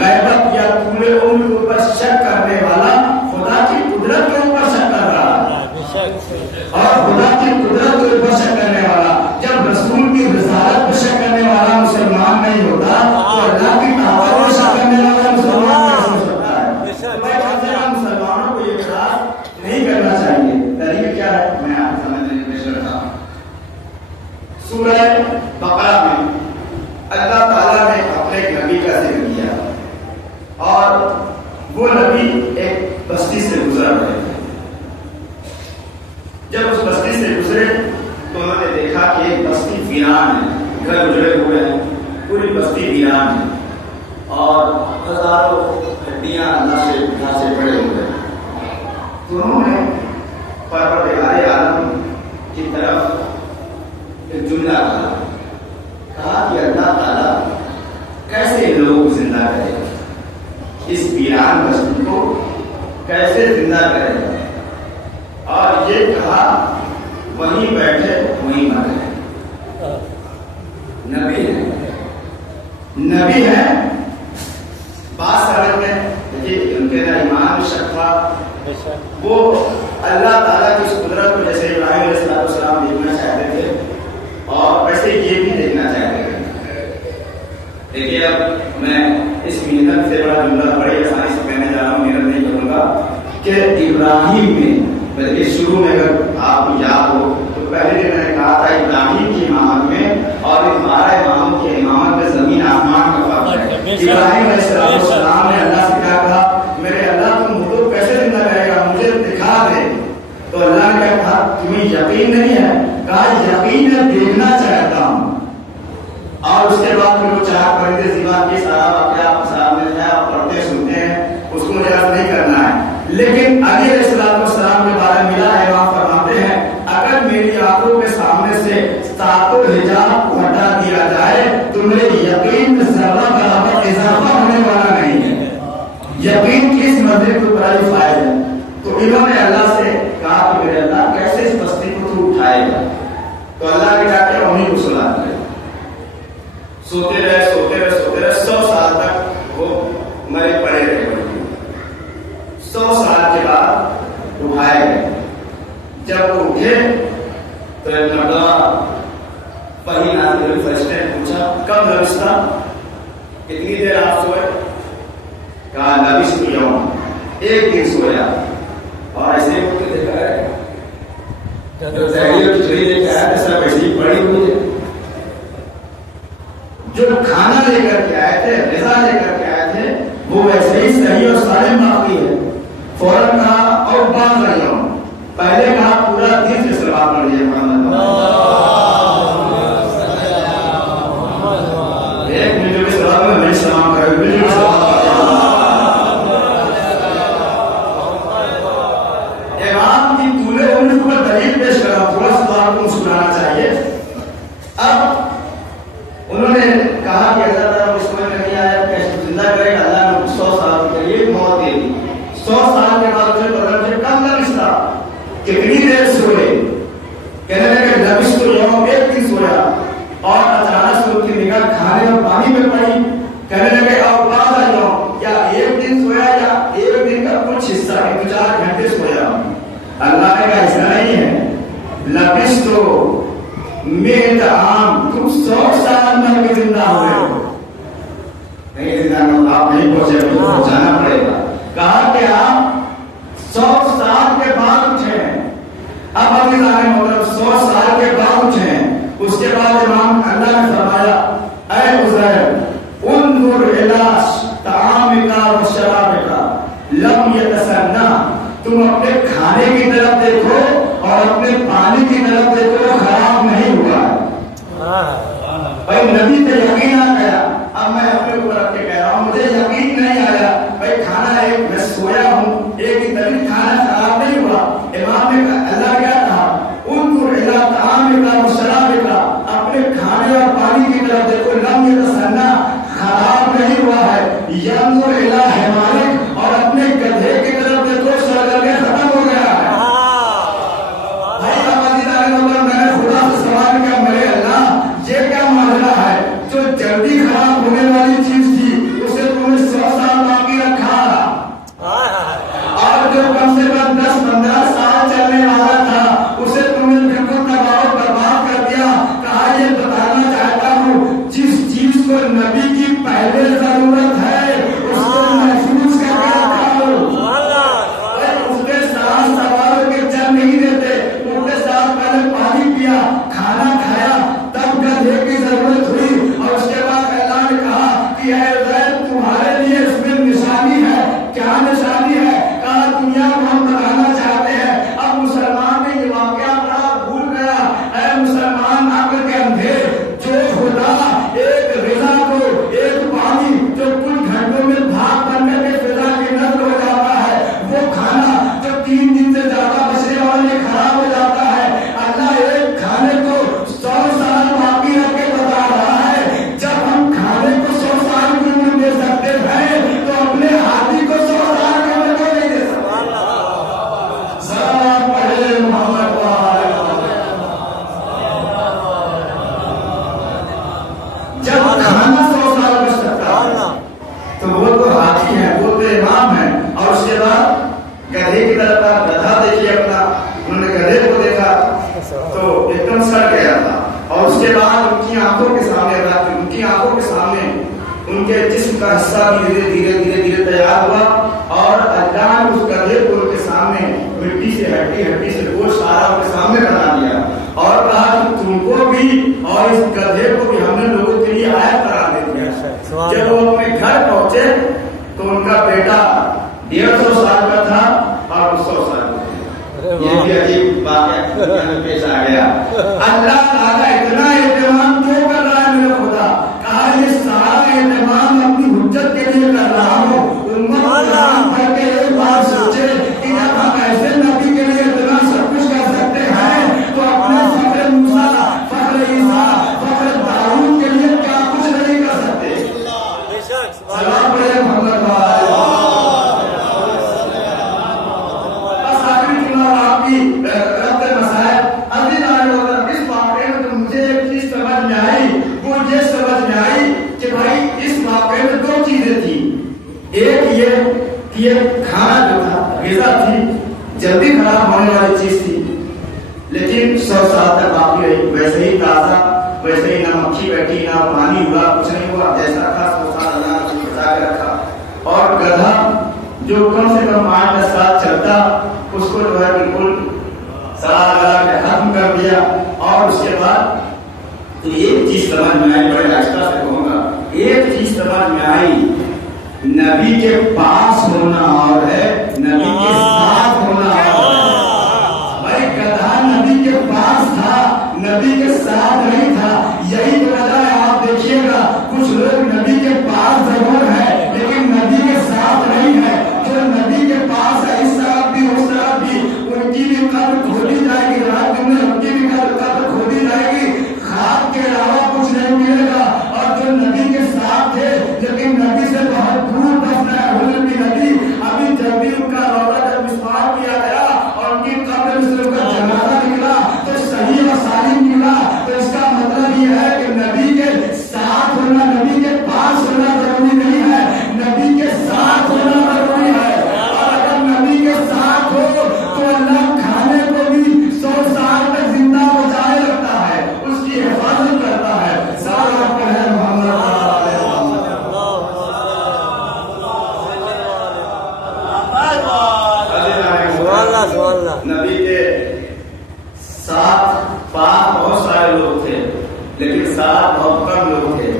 غیبت یا طول عمر کے اوپر شک کرنے والا خدا کی قدرت کے اوپر شک کر رہا ہے، اور خدا کی قدرت کے اوپر شک کرنے والا جب رسول کی رسالت پر شک کرنے والا مسلمان نہیں ہوتا تو اللہ کی طاقت پر شک کرنے والا مسلمان کیسے ہو سکتا ہے؟ مسلمانوں کو یہ اعتراض نہیں کرنا چاہیے۔ دلیل کیا ہے میں آپ کو سمجھنے کی کوشش کرتا ہوں۔ سورہ بقرہ میں اللہ تعالیٰ نے اپنے ایک نبی کا ذکر کیا، اور وہ نبی ایک بستی سے گزر رہے تھے۔ جب اس بستی سے گزرے تو انہوں نے دیکھا کہ ایک بستی ویران ہے، گھر اجڑے ہوئے ہیں، پوری بستی ویران ہے، اور ہزاروں ہڈیاں اللہ سے پڑے ہوئے ہیں۔ تو انہوں نے پروردگار عالم کی طرف ایک جملہ کہا کہ اللہ تعالیٰ کیسے ان لوگوں کو زندہ کرے گا، اس ویران بستی کو کیسے زندہ کرے گا، اور یہ کہا وہیں بیٹھے وہیں مر گئے۔ نبی ہے بات سمجھ میں دیکھیے، ان کے ایمان شک تھا، وہ اللہ تعالیٰ کی اس قدرت کو جیسے ابراہیم علیہ السلام دیکھنا چاہتے تھے اور ویسے یہ بھی دیکھنا چاہتے تھے۔ دیکھیے اب میں اس محنت سے بڑا جملہ بڑی آسانی سے کہنے جا رہا ہوں، محنت نہیں کروں گا، کہ ابراہیم میں بلکہ شروع میں اگر آپ کو یاد ہو تو پہلے میں نے کہا تھا ابراہیم کی مہار میں اور ہمارا امام کی امامت میں زمین آسمان کا فرق ہے. ابراہیم علیہ السلام نے اللہ سے کیا کہا, میرے اللہ تم حضور کیسے زندہ رہے گا, مجھے دکھا دے. تو اللہ نے کہا تمہیں یقین نہیں ہے, کہا یقین ہے دیکھنا چاہتا ہوں. اور اس کے بعد پھر وہ 4 پرندے زیبا کی سارا واقعہ آپ سامنے ہے, آپ پڑھتے سنتے ہیں, اس کو مجھے یاد نہیں کرنا ہے. لیکن علی علیہ السلام کے بارے میں ملا ہے, وہاں فرماتے ہیں اگر میری آنکھوں کے سامنے سے 7 حجاب کو ہٹا دیا جائے تو میرے یقین میں ذرہ برابر اضافہ ہونے والا نہیں ہے. یقین کی اس مدد کو بڑا ہی فائدہ ہے. تو انہوں نے اللہ سے کہا کہ میرے اللہ کیسے اس بستی کو تو اٹھائے گا. تو اللہ نے کہا کہ انہیں کو سلا دیا. سوتے رہے 100 سال تک وہ مرے پڑے رہے. 100 سال کے بعد اٹھائے گئے. جب وہ اٹھے تو ایک مرتبہ وحی نازل ہوئی, فرشتے نے پوچھا کب لبثتا, کتنی دیر آپ سوئے؟ کہا لبثت یوم, 1 دن سویا. اور ایسے ہی مجھے دیکھا ہے جو تحریر چوری لے کے آیا سب ایسی پڑی ہوئی ہے. جو کھانا لے کر کے آئے تھے, غذا لے کر کے آئے تھے, وہ ویسے ہی صحیح اور سالم باقی ہے. فوراً کہا اور باندھ رہی ہوں. پہلے کہا پورا دن سے سلوات پڑھ لیجیے محمد. ایک منٹ کے سلام میں نہیں سلام کرے, بالکل سلام. امام کی طول عمر پر دلیل پیش کرا, تھوڑا سا آپ کو مسکرانا چاہیے. اب انہوں نے کہا کہ اللہ تعالیٰ اس میں نہیں آیا کیسے زندہ کرے گا. اللہ نے 100 سال کے لیے موت دے دی. 100 سال کے بعد سے کم لبثتا, کتنی دیر سوئے؟ کہنے لگے لبثت یوم, 1 دن سویا. اور اچانک سے ان کی نگاہ کھانے اور پانی میں پڑی. کہنے لگے اور بعد یوم, یا 1 دن سویا یا 1 دن کا کچھ حصہ, 4 گھنٹے سویا. اللہ نے کہا ایسا نہیں ہے, لبثت میرے عام, تم 100 سال مر کے زندہ ہوئے ہو. نہیں زندہ ہو, آپ نہیں پہنچے, پہنچانا پڑے گا. کہا کہ آپ 100 سال کے بعد اٹھے ہیں. اب ابھی مطلب 100 سال کے بعد اٹھے ہیں. اس کے بعد امام اللہ نے فرمایا اے عزیر انظر الی طعامک و شرابک لم یتسنہ, تم اپنے کھانے کی طرف دیکھو اور اپنے پانی کی طرف دیکھو, خراب نہیں ہوا ہے. بھائی نبی پہ یقین آ گیا. اب میں اپنے اوپر رکھ کے کہہ رہا ہوں مجھے یقین نہیں آیا. بھائی کھانا ہے, میں سویا ہوں, ایک ہی طرح کھانا خراب نہیں ہوا. امام نے اللہ کیا کہا انظر الی طعامک و شرابک, اپنے کھانے اور پانی کی طرف دیکھو, لم یتسنہ, خراب نہیں ہوا ہے. ینظر الی حمارک, اور اپنے گدھے کی طرف دیکھو, سرگرمی ختم ہو گیا ہے. میں نے خدا سے سوال کیا میرے اللہ یہ کیا معاملہ ہے, جو جلدی خراب ہونے والی چیز تھی اسے تم نے 100 سال باقی رکھا, اور جو کم سے کم 10-15 سال چلنے والا تھا اسے تم نے بالکل تباہ و برباد کر دیا. کہا یہ بتانا چاہتا ہوں جس چیز کو نبی کی پہلے ضرورت ہے اس کو محفوظ کر کے رکھا ہو. اس کے ساتھ سوالوں کے جب نہیں دیتے, ان کے ساتھ پہلے پانی پیا, کھانا کھایا, تب گدھے کی ضرورت ہوئی. اور اس کے بعد اللہ نے کہا کہ اے زید تمہارے لیے اس میں نشانی ہے. کیا نشانی ہے؟ کہا دنیا کو ہم بتانا چاہتے ہیں. اب مسلمان نے یہ واقعہ بڑا بھول گیا. اے مسلمان عقل کے اندھے, جو خدا ایک غذا کو, ایک پانی جو کچھ گھنٹوں میں بھاپ بن کر کے فضا کی نظر ہو جاتا ہے, وہ کھانا جو 3 دن سے زیادہ بچنے والے خراب ہو جاتا ہے, اللہ ایک کھانے کو 100 سال باقی رکھ کے بتا رہا ہے. جب ہم کھانے کو 100 سال کی عمر دے سکتے ہیں تو اپنے ہاتھی کو 100 سال کی عمر کو نہیں دے سکتے. ذرا پڑھے محمد جب کھانا 100 سال بچ سکتا ہے تو وہ تو ہاتھی ہے, وہ تو امام ہے. اور اس کے بعد گدھے کی طرف آپ گدھا دیکھیے اپنا, انہوں نے گدھے کو دیکھا تو ایک دم سڑ گیا تھا. اور اس کے بعد ان کی آنکھوں کے سامنے رکھ, ان کی آنکھوں کے سامنے ان کے جسم کا حصہ دھیرے تیار ہوا. اور اللہ نے اس گدھے کو ان کے سامنے مٹی سے ہڈی سے گوشت سارا ان کے سامنے بنا دیا. اور کہا کہ تم کو بھی اور اس گدھے جب وہ اپنے گھر پہنچے تو ان کا بیٹا 150 سال کا تھا اور 100 سال کا تھا. یہ بھی عجیب واقعہ پیش آ گیا. اللہ تعالیٰ اتنا اہتمام کیوں کر رہا ہے میرے خدا؟ کہا یہ سارا اہتمام اپنی حجت کے لیے کر رہا ہوں. امت بھر کے ایک بات سوچے کہ جب ہم ایسے نبی کے لیے اتنا سب کچھ کر سکتے ہیں تو اپنے فخر موسیٰ، فخر عیسیٰ، فخر داؤد کے لیے کیا کچھ نہیں کر سکتے؟ سلام علیہ محمد بھائی. بس آخری چناؤ آپ کی رب مسائل عزیز آئے ہوگا. اس واقعے میں تو مجھے ایک چیز سمجھ میں آئی، وہ یہ سمجھ میں آئی کہ بھائی اس واقعے میں دو چیزیں تھیں. ایک یہ کہ یہ کھانا جو تھا غذا تھی، جلدی خراب ہونے والی چیز تھی، لیکن 100 سال تک باقی رہی ویسے ہی تازہ، ویسے ہی نہ مکھی بیٹھی نہ پانی ہوا، کچھ نہیں ہوا، جیسا تھا 100 سال اللہ نے اس کو بچا کے رکھا. اور گدھا جو کم سے کم 8-10 سال چلتا اس کو جو ہے بالکل سارا لگا کے ختم کر دیا. اور اس کے بعد تو ایک چیز سمجھ میں آئی، بڑے آہستہ سے کہوں گا، ایک چیز سمجھ میں آئی، نبی کے پاس ہونا اور ہے نبی کے ساتھ ہونا اور ہے. بھائی گدھا نبی کے پاس تھا، نبی کے ساتھ نہیں تھا. یہی تو وجہ ہے. آپ دیکھیے گا کچھ لوگ نبی کے پاس ضرور ہے لیکن نبی کے ساتھ نہیں ہے. جو نبی کے پاس ہے اس طرف بھی اس طرف بھی ان کی بھی قبر کھودی جائے گی، رات میں ان کی بھی قبر کھودی جائے گی، خاک کے علاوہ کچھ نہیں ملے گا. اور جو نبی کے ساتھ تھے لیکن نبی سے بہت دور دفن ہے حضور کی نبی، ابھی جب بھی ان کا روضہ جب مسمار کیا گیا اور ان کی قبر میں سے ان کا جنازہ نکلا تو صحیح و سالم نکلا. تو اس کا مطلب یہ ہے کہ نبی کے ساتھ ہونا، نبی کے پاس ہونا ضروری نہیں ہے، نبی کے ساتھ ہونا ضروری ہے. اور اگر نبی کے ساتھ ہو تو اللہ کھانے کو بھی 100 سال تک زندہ بچائے رکھتا ہے، اس کی حفاظت کرتا ہے. سارا پڑھے محمد نبی کے ساتھ پاک بہت سارے لوگ تھے لیکن ساتھ بہت کم لوگ تھے.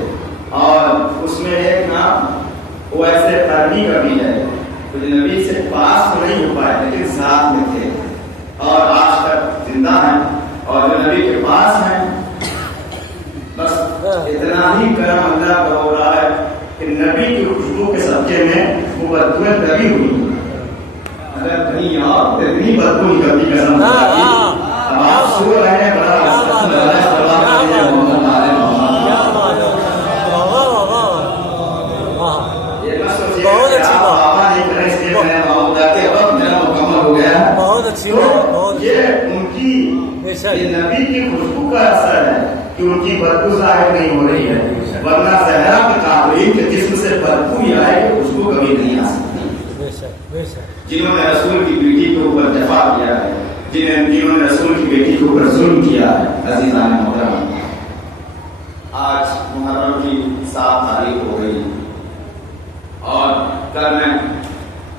اور اس میں ایک نام وہ ایسے قرنی کا بھی ہے جو نبی سے پاس تو نہیں ہو پائے لیکن ساتھ میں تھے اور آج تک زندہ ہیں. اور جو نبی کے پاس ہیں بس اتنا ہی کرم اللہ کا ہو رہا ہے کہ نبی کی خوشبو کے صدقے میں وہ بدبوئیں دبی ہوئی. اگر کہیں اور اتنی بدبو نکلتی قسم اب آپ سو رہے ہیں بڑا بہت اچھی بات. یہ ان کی نبی کی خوشبو کا اثر ہے کہ ان کی بدبو ظاہر نہیں ہو رہی ہے، ورنہ صحرا کے قابلین کے جسم سے بدبو ہی آئے کہ خوشبو کبھی نہیں آ سکتی. جنہوں نے رسول کی بیٹی کے اوپر جفا کیا ہے، جنہوں نے رسول کی بیٹی کے اوپر ظلم کیا ہے. عزیزان محترم، آج محرم کی 7 تاریخ ہو گئی اور کل میں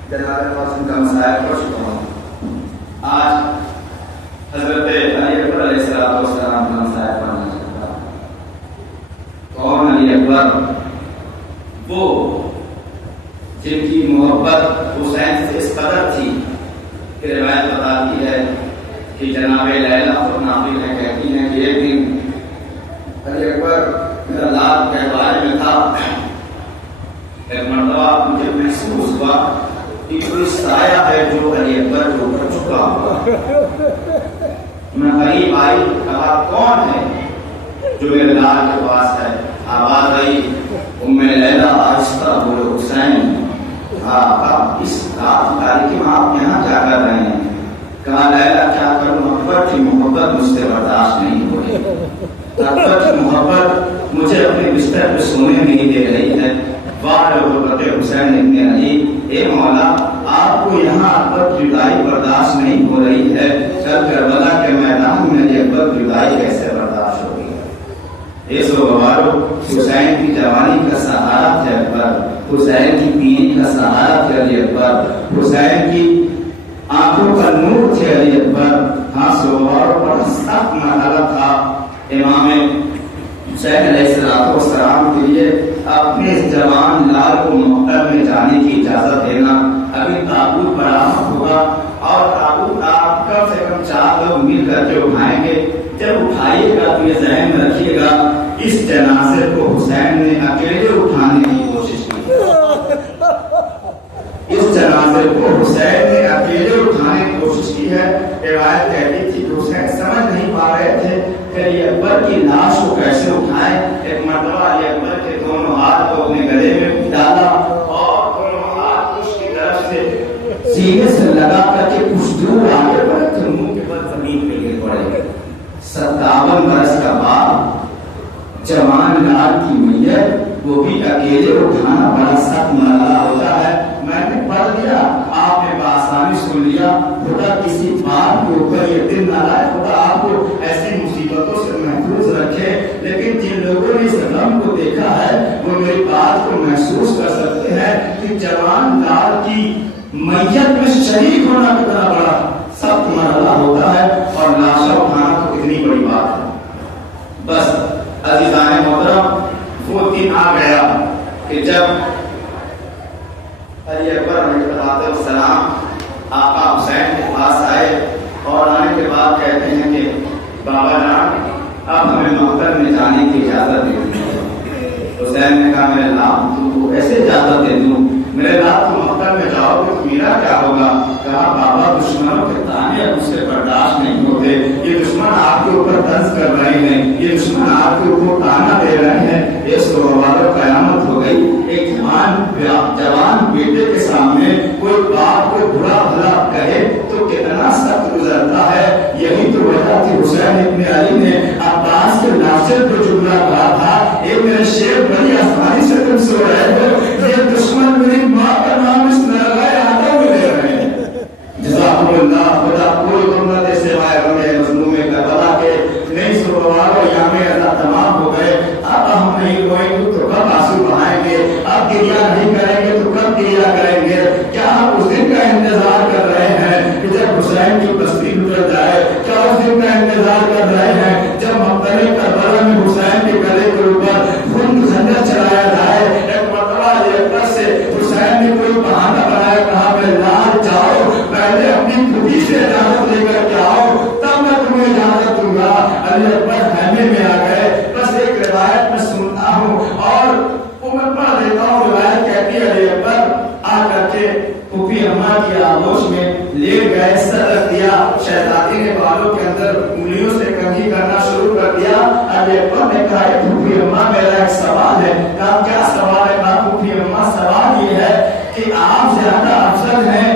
جناب قاسم کا مسائل پڑھ چکا ہوں. آج حضرت علی اکبر علیہ السلام کا مسائل پڑھنا چاہتا ہوں. کون علی اکبر؟ وہ جن کی محبت حسین سے اس قدر تھی کہ روایت بتاتی ہے کہ جناب لیلا خود ناقل ہے، کہتی ہیں کہ ایک دن علی اکبر میرا لال کہوائے میں تھا، ایک مرتبہ مجھے محسوس ہوا کہ کوئی سایہ ہے جو علی اکبر کے اوپر چکا ہوا. میں قریب آئی، کہا کون ہے جو میرے لال کے پاس ہے؟ آواز آئی ام لیلا آہستہ بولو حسین. اس رات تاریخی میں آپ یہاں کیا کر رہے ہیں؟ کہا لیلا کیا کروں، اکبر کی محبت مجھ سے برداشت نہیں ہو رہی، اکبر کی محبت مجھے اپنے بستر پہ سونے نہیں دے رہی ہے. حسین ابن علی، اے مولا آپ کو یہاں اکبر کی جدائی برداشت نہیں ہو رہی ہے، چل کربلا کے میدان میں یہ اکبر کی جدائی کیسے برداشت ہوگی؟ ایسو گوارو، حسین کی جوانی کا سہارا تھے اکبر، حسین کی پیری کا سہارا تھے علی اکبر، حسین کی آنکھوں کا نور تھے علی اکبر. ہاں سوارو بڑا سخت مرحلہ تھا امام حسین علیہ السلام کے لیے. اپنے اس جوان لال کو مقتل میں جانے کی اجازت دینا. ابھی تابوت برآمد ہوگا اور تابوت آپ کم سے کم 4 لوگ مل کر کے اٹھائیں گے. جب اٹھائیے گا تو یہ ذہن میں رکھیے گا اس جنازے کو حسین نے اکیلے اٹھانے کی کوشش کی. اس جنازے کو حسین نے اکیلے اٹھانے کی کوشش کی ہے. روایت کہتی تھی کہ حسین سمجھ نہیں پا رہے تھے کہ علی اکبر کی لاش کو کیسے اٹھائیں. ایک مرتبہ علی اکبر کے دونوں ہاتھ کو اپنے گلے میں ڈالا اور دونوں ہاتھ اس کی طرف سے سینے سے لگا کر کے کچھ دور آگے بڑھے تو منہ کے بل زمین پہ گر پڑے. 57 برس کا بعد جوان لال کی میت وہ بھی اکیلے اٹھانا بڑا سخت مرحلہ ہوتا ہے. میں نے پڑھ لیا, آپ نے بآسانی سن لیا. خدا کسی بات کے اوپر یہ دن نہ لائے, خدا آپ کو ایسی مصیبتوں سے محفوظ رکھے. لیکن جن لوگوں نے اس غم کو دیکھا ہے وہ میری بات کو محسوس کر سکتے ہیں کہ جوان لال کی میت میں شریک ہونا کتنا بڑا سخت مرحلہ ہوتا ہے اور لاشیں اٹھانا تو کتنی بڑی بات ہے. بس عزیزان محترم وہ دن آ گیا کہ جب علی اکبر علیہ السلام آقا حسین کے پاس آئے اور آنے کے بعد کہتے ہیں کہ بابا جان اب ہمیں مقتل میں جانے کی اجازت دے دیں. حسین نے کہا میرے لاپ تو ایسے اجازت دے دوں, میرے لاپ تو مقتل میں جاؤ گے تو میرا کیا ہوگا. کہا بابا دشمنوں کے تانے اب اس سے برداشت نہیں ہوتے. یہ دشمن آپ کے اوپر طنز کر رہے ہیں, یہ دشمن آپ کے اوپر تانا دے رہے ہیں. اس والوں قیامت ہو گئی. ایک جوان بیٹے کے سامنے کوئی باپ کو برا بھلا کہے تو کتنا سخت گزرتا ہے. یہی تو وجہ تھی حسین ابن علی نے عباس کے ناصر کو جملہ کہا تھا, اے میرے شیر بڑی آسانی سے تم سو رہے ہو, یہ دشمن میری ماں کا نام اس نرغائے آدم میں لے رہے ہیں. جزاکم اللہ. خدا کوئی غمت سوائے غم مظلوم کربلا کے نہیں سو روارو یام اللہ تمام ہو گئے. اب ہم نہیں روئیں گے تو کب آنسو بہائیں گے, اب گریا نہیں کریں گے تو کب گریا کریں گے. کیا ہم اس دن کا انتظار کر رہے ہیں کہ جب حسین کی بستی گزر جائے, کیا اس دن کا انتظار کر رہے ہیں جب مقتل کربلا میں حسین کے گلے کے اوپر خون خنجر چلایا جائے. ایک مرتبہ یہ سے حسین نے کوئی بہانہ بنایا, کہا میں لال جاؤ پہلے اپنی خودی سے اجازت لے کر کے آؤ تب میں تمہیں اجازت دوں گا. علی اکبر خیمے میں آ گئے. بس ایک روایت میں سنتا ہوں اور میں پڑھ دیتا ہوں. روایت کہتی ہے علی اکبر آ کر کے پھوپھی اماں کی آغوش میں لیٹ گئے, سر رکھ دیا. شہزادی نے بالوں کے اندر انگلیوں سے کنگھی کرنا شروع کر دیا. علی اکبر نے کہا پھوپھی اماں میرا ایک سوال ہے. کہا کیا سوال ہے. کہا پھوپھی اماں سوال یہ ہے کہ آپ زیادہ افضل ہیں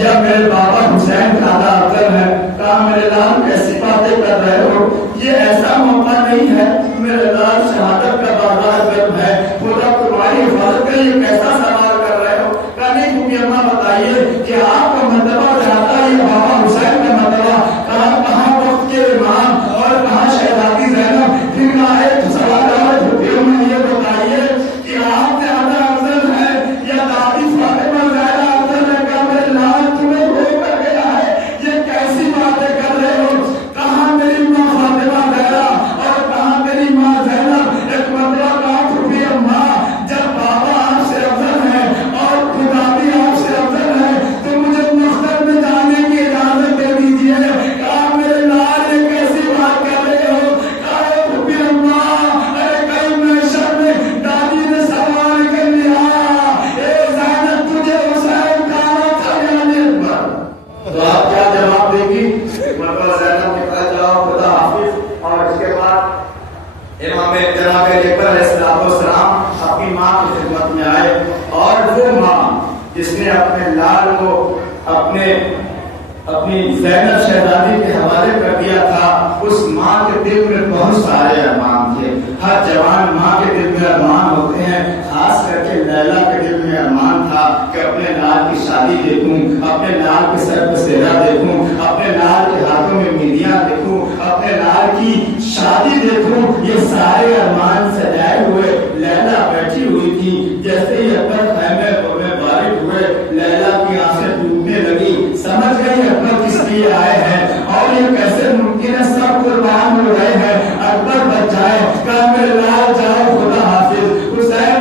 یا میرے بابا حسین زیادہ افضل ہیں. کہا میرے لال کیسی باتیں کر رہے ہو, یہ ایسا موقع نہیں ہے. میرے لال شہادت کا بازار گرم ہے, خدا تمہاری حفاظت کا یہ کیسا سوال کر رہے ہو. کہا نہیں تم یہ اماں بتائیے کہ آپ کا مرتبہ زیادہ یا بابا حسین کا مرتبہ. کہاں وقت کے امام اور کہاں شہزادی زینب. پھر کہا ایک سوال اور یہ بتائیے کہ آپ زیادہ افضل ہیں یا دادی فاطمہ زیادہ افضل ہے. کہا میرے لال تمہیں ہو کر گیا ہے, یہ کیسی باتیں کر رہے ہو. کہاں میری ماں فاطمہ زہرا اور کہاں میری ماں زینب. ایک مرتبہ کہا پھوپھی اماں جب بابا آپ سے افضل ہیں اور خدا بھی آپ سے افضل ہے تو مجھے مقتل میں جانے کی اجازت دے دیجیے. کہا میرے لال یہ کیسی بات کر رہے ہو. کہا پھوپھی اماں ارے کئی محشر میں دادی نے سوال کر لیا, اے زینب تجھے حسین کہاں تھا یا نہیں. تو آپ کیا جواب دیں گی. مرتبہ زینب نے کہا جواب خدا حافظ. اور اس کے بعد امام جناب اکبر علیہ السلام اپنی ماں کی خدمت میں آئے اور وہ ماں جس نے اپنے لال کو اپنی زینب شہزادی کے حوالے کر دیا تھا, اس ماں کے دل میں بہت سارے ارمان تھے. ہر جوان ماں کے دل میں ارمان ہوتے ہیں, خاص کر کے لیلا کے دل میں ارمان تھا کہ اپنے لال کی شادی دیکھوں, اپنے لال کے سر پہ سہرا دیکھوں, اپنے لال کے ہاتھوں میں میدیاں دیکھوں, اپنے لال کی شادی دیکھوں. یہ سارے ارمان سجائے ہوئے لیلا بیٹھی ہوئی تھی. جیسے ہی اکبر خیمے میں بارک ہوئے لیلا کی آنکھیں ڈوبنے لگی. سمجھ گئی اکبر کس لیے آئے ہیں اور یہ کیسے ممکن ہے سب قربان ہو رہے ہیں, اکبر بچ جائے. کہا میرے لال جاؤ خدا حافظ. حسین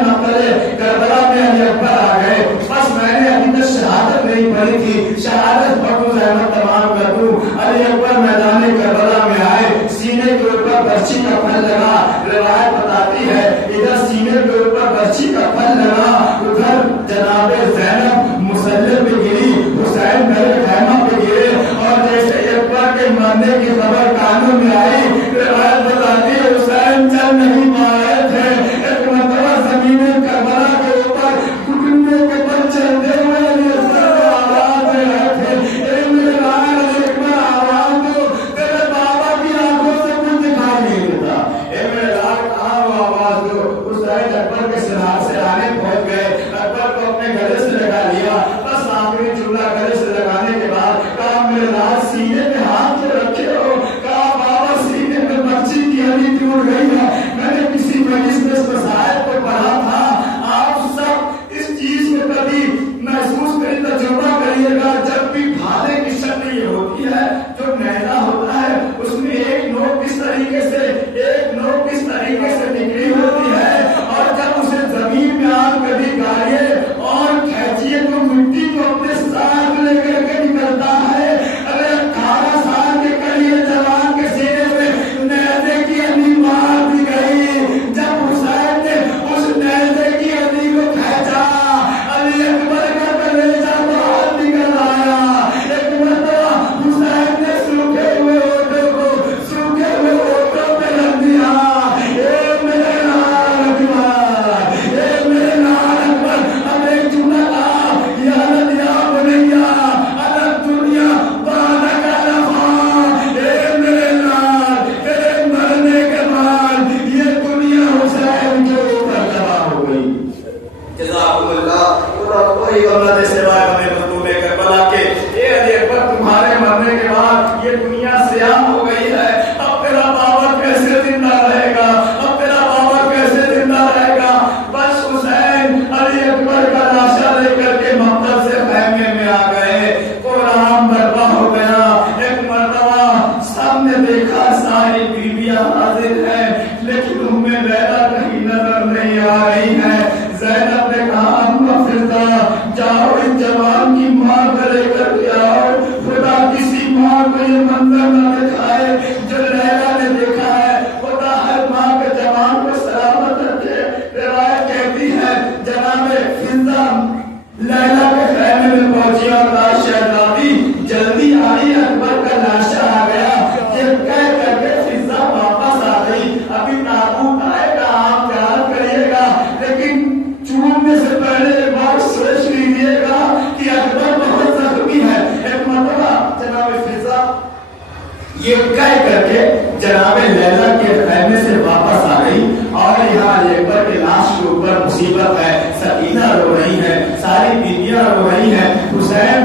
میں نے ابھی تک شہادت نہیں پڑھی تھی، شہادت پڑھوں زحمت تمام کر دوں۔ علی اکبر میدان کربلا میں آئے، سینے کے اوپر برچھی کا پھل لگا، روایت بتاتی ہے ادھر سینے کے اوپر برچھی کا پھل لگا، ادھر جناب زینب مسلح پہ گری، حسین میرے خیمہ پہ گرے، اور جیسے اکبر کے مرنے کی خبر کانوں میں آئی، روایت بتاتی ہے حسین چل نہیں پائے تھے، ایک مرتبہ زمین کربلا کے اوپر گھٹنے کے بل چلتے ہوئے علی اکبر کو آواز دے رہے تھے، اے میرے لالا علی اکبر آواز دو، تیرے بابا کی آنکھوں سے کچھ دکھائی نہیں دیتا، اے میرے لالا کہاں وہ آواز دو۔ حسین اکبر کے سرانے پہنچ گئے، اکبر کو اپنے گلے سے لگا لیا، بس آخری جملہ گلے سے لگانے کے بعد کہا میرے لالا سینے میں ہاتھ تو رکھے ہو، کہا بابا سینے میں برچھی کی ہڈی ٹوٹ گئی ہے، میں نے کسی مجلس میں اس مسائل کو پڑھا تھا، آپ سب اس چیز کو کبھی محسوس کری، تجربہ کریے گا، جب بھی بھالے کی شکل یہ ہوتی ہے، جو نیزہ ہوتا ہے اس میں ایک نوک کس طریقے سے نکلی ہوتی ہے، اور جب اسے زمین میں آپ کبھی گاڑیے اور کھینچیے تو مٹی کو اپنے ساتھ لے کر کے نکلتا ہے۔ اگر 18 سال کے کریے جوان کے سینے میں نیزے کی ہڈی مار دی گئی، جب حسین نے اس نیزے کی ہڈی کو کھینچا، علی اکبر کا کلیجہ باہر نکل آیا، ایک مرتبہ حسین نے سوکھے ہوئے ہوٹوں پہ رکھ دیا، اے میرے لال اکبر، اے میرے لال اکبر، اب ایک جملہ کہا، یا لیا بنیا الگ دنیا بانک الفا، اے میرے لال تیرے مرنے کے بعد یہ دنیا حسین کے اوپر تباہ ہو گئی۔ جزاکم اللہ، کوئی اللہ سوائے ہمیں مظلوم کربلا کے، اے علی اکبر تمہارے مرنے کے بعد یہ دنیا سیاہ ہو گئی ہے، اب تیرا بابا کیسے زندہ رہے گا، اب تیرا بابا کیسے زندہ رہے گا؟ بس حسین علی اکبر کا لاشا لے کر کے مقتل سے خیمے میں آ گئے، قرآن برپا ہو گیا، ایک مرتبہ سب نے دیکھا ساری بیویاں حاضر ہیں، لیکن ام لیلا کہیں نظر نہیں آ رہی ہیں۔ زینب نے کہا اما فضا جاؤ اس جوان کی ماں کو لے کر کے آؤ، خدا کسی ماں کو یہ منظر نہ دکھائے جو لیلا نے دیکھا ہے، خدا ہر ماں کے جوان کو سلامت رکھے۔ روایت کہتی ہے جناب فضا لیلا کے خیمے میں پہنچی اور کہا شہزادی جلدی آئی، اکبر کا لاشا آ گیا، یہ کہہ کر کے فضا واپس آ گئی۔ ابھی تابوت آئے گا آپ خیال کریے گا، لیکن چومنے سے پہلے ایک بار سوچ لیجیے گا کہ اکبر بہت زخمی ہے۔ ایک مرتبہ جناب فضا یہ کہہ کر کے جناب لیلا کے خیمے سے واپس آ گئی، اور یہاں علی اکبر کے لاش کے اوپر مصیبت ہے، سکینہ رو رہی ہے، ساری بیویاں رو رہی ہیں، حسین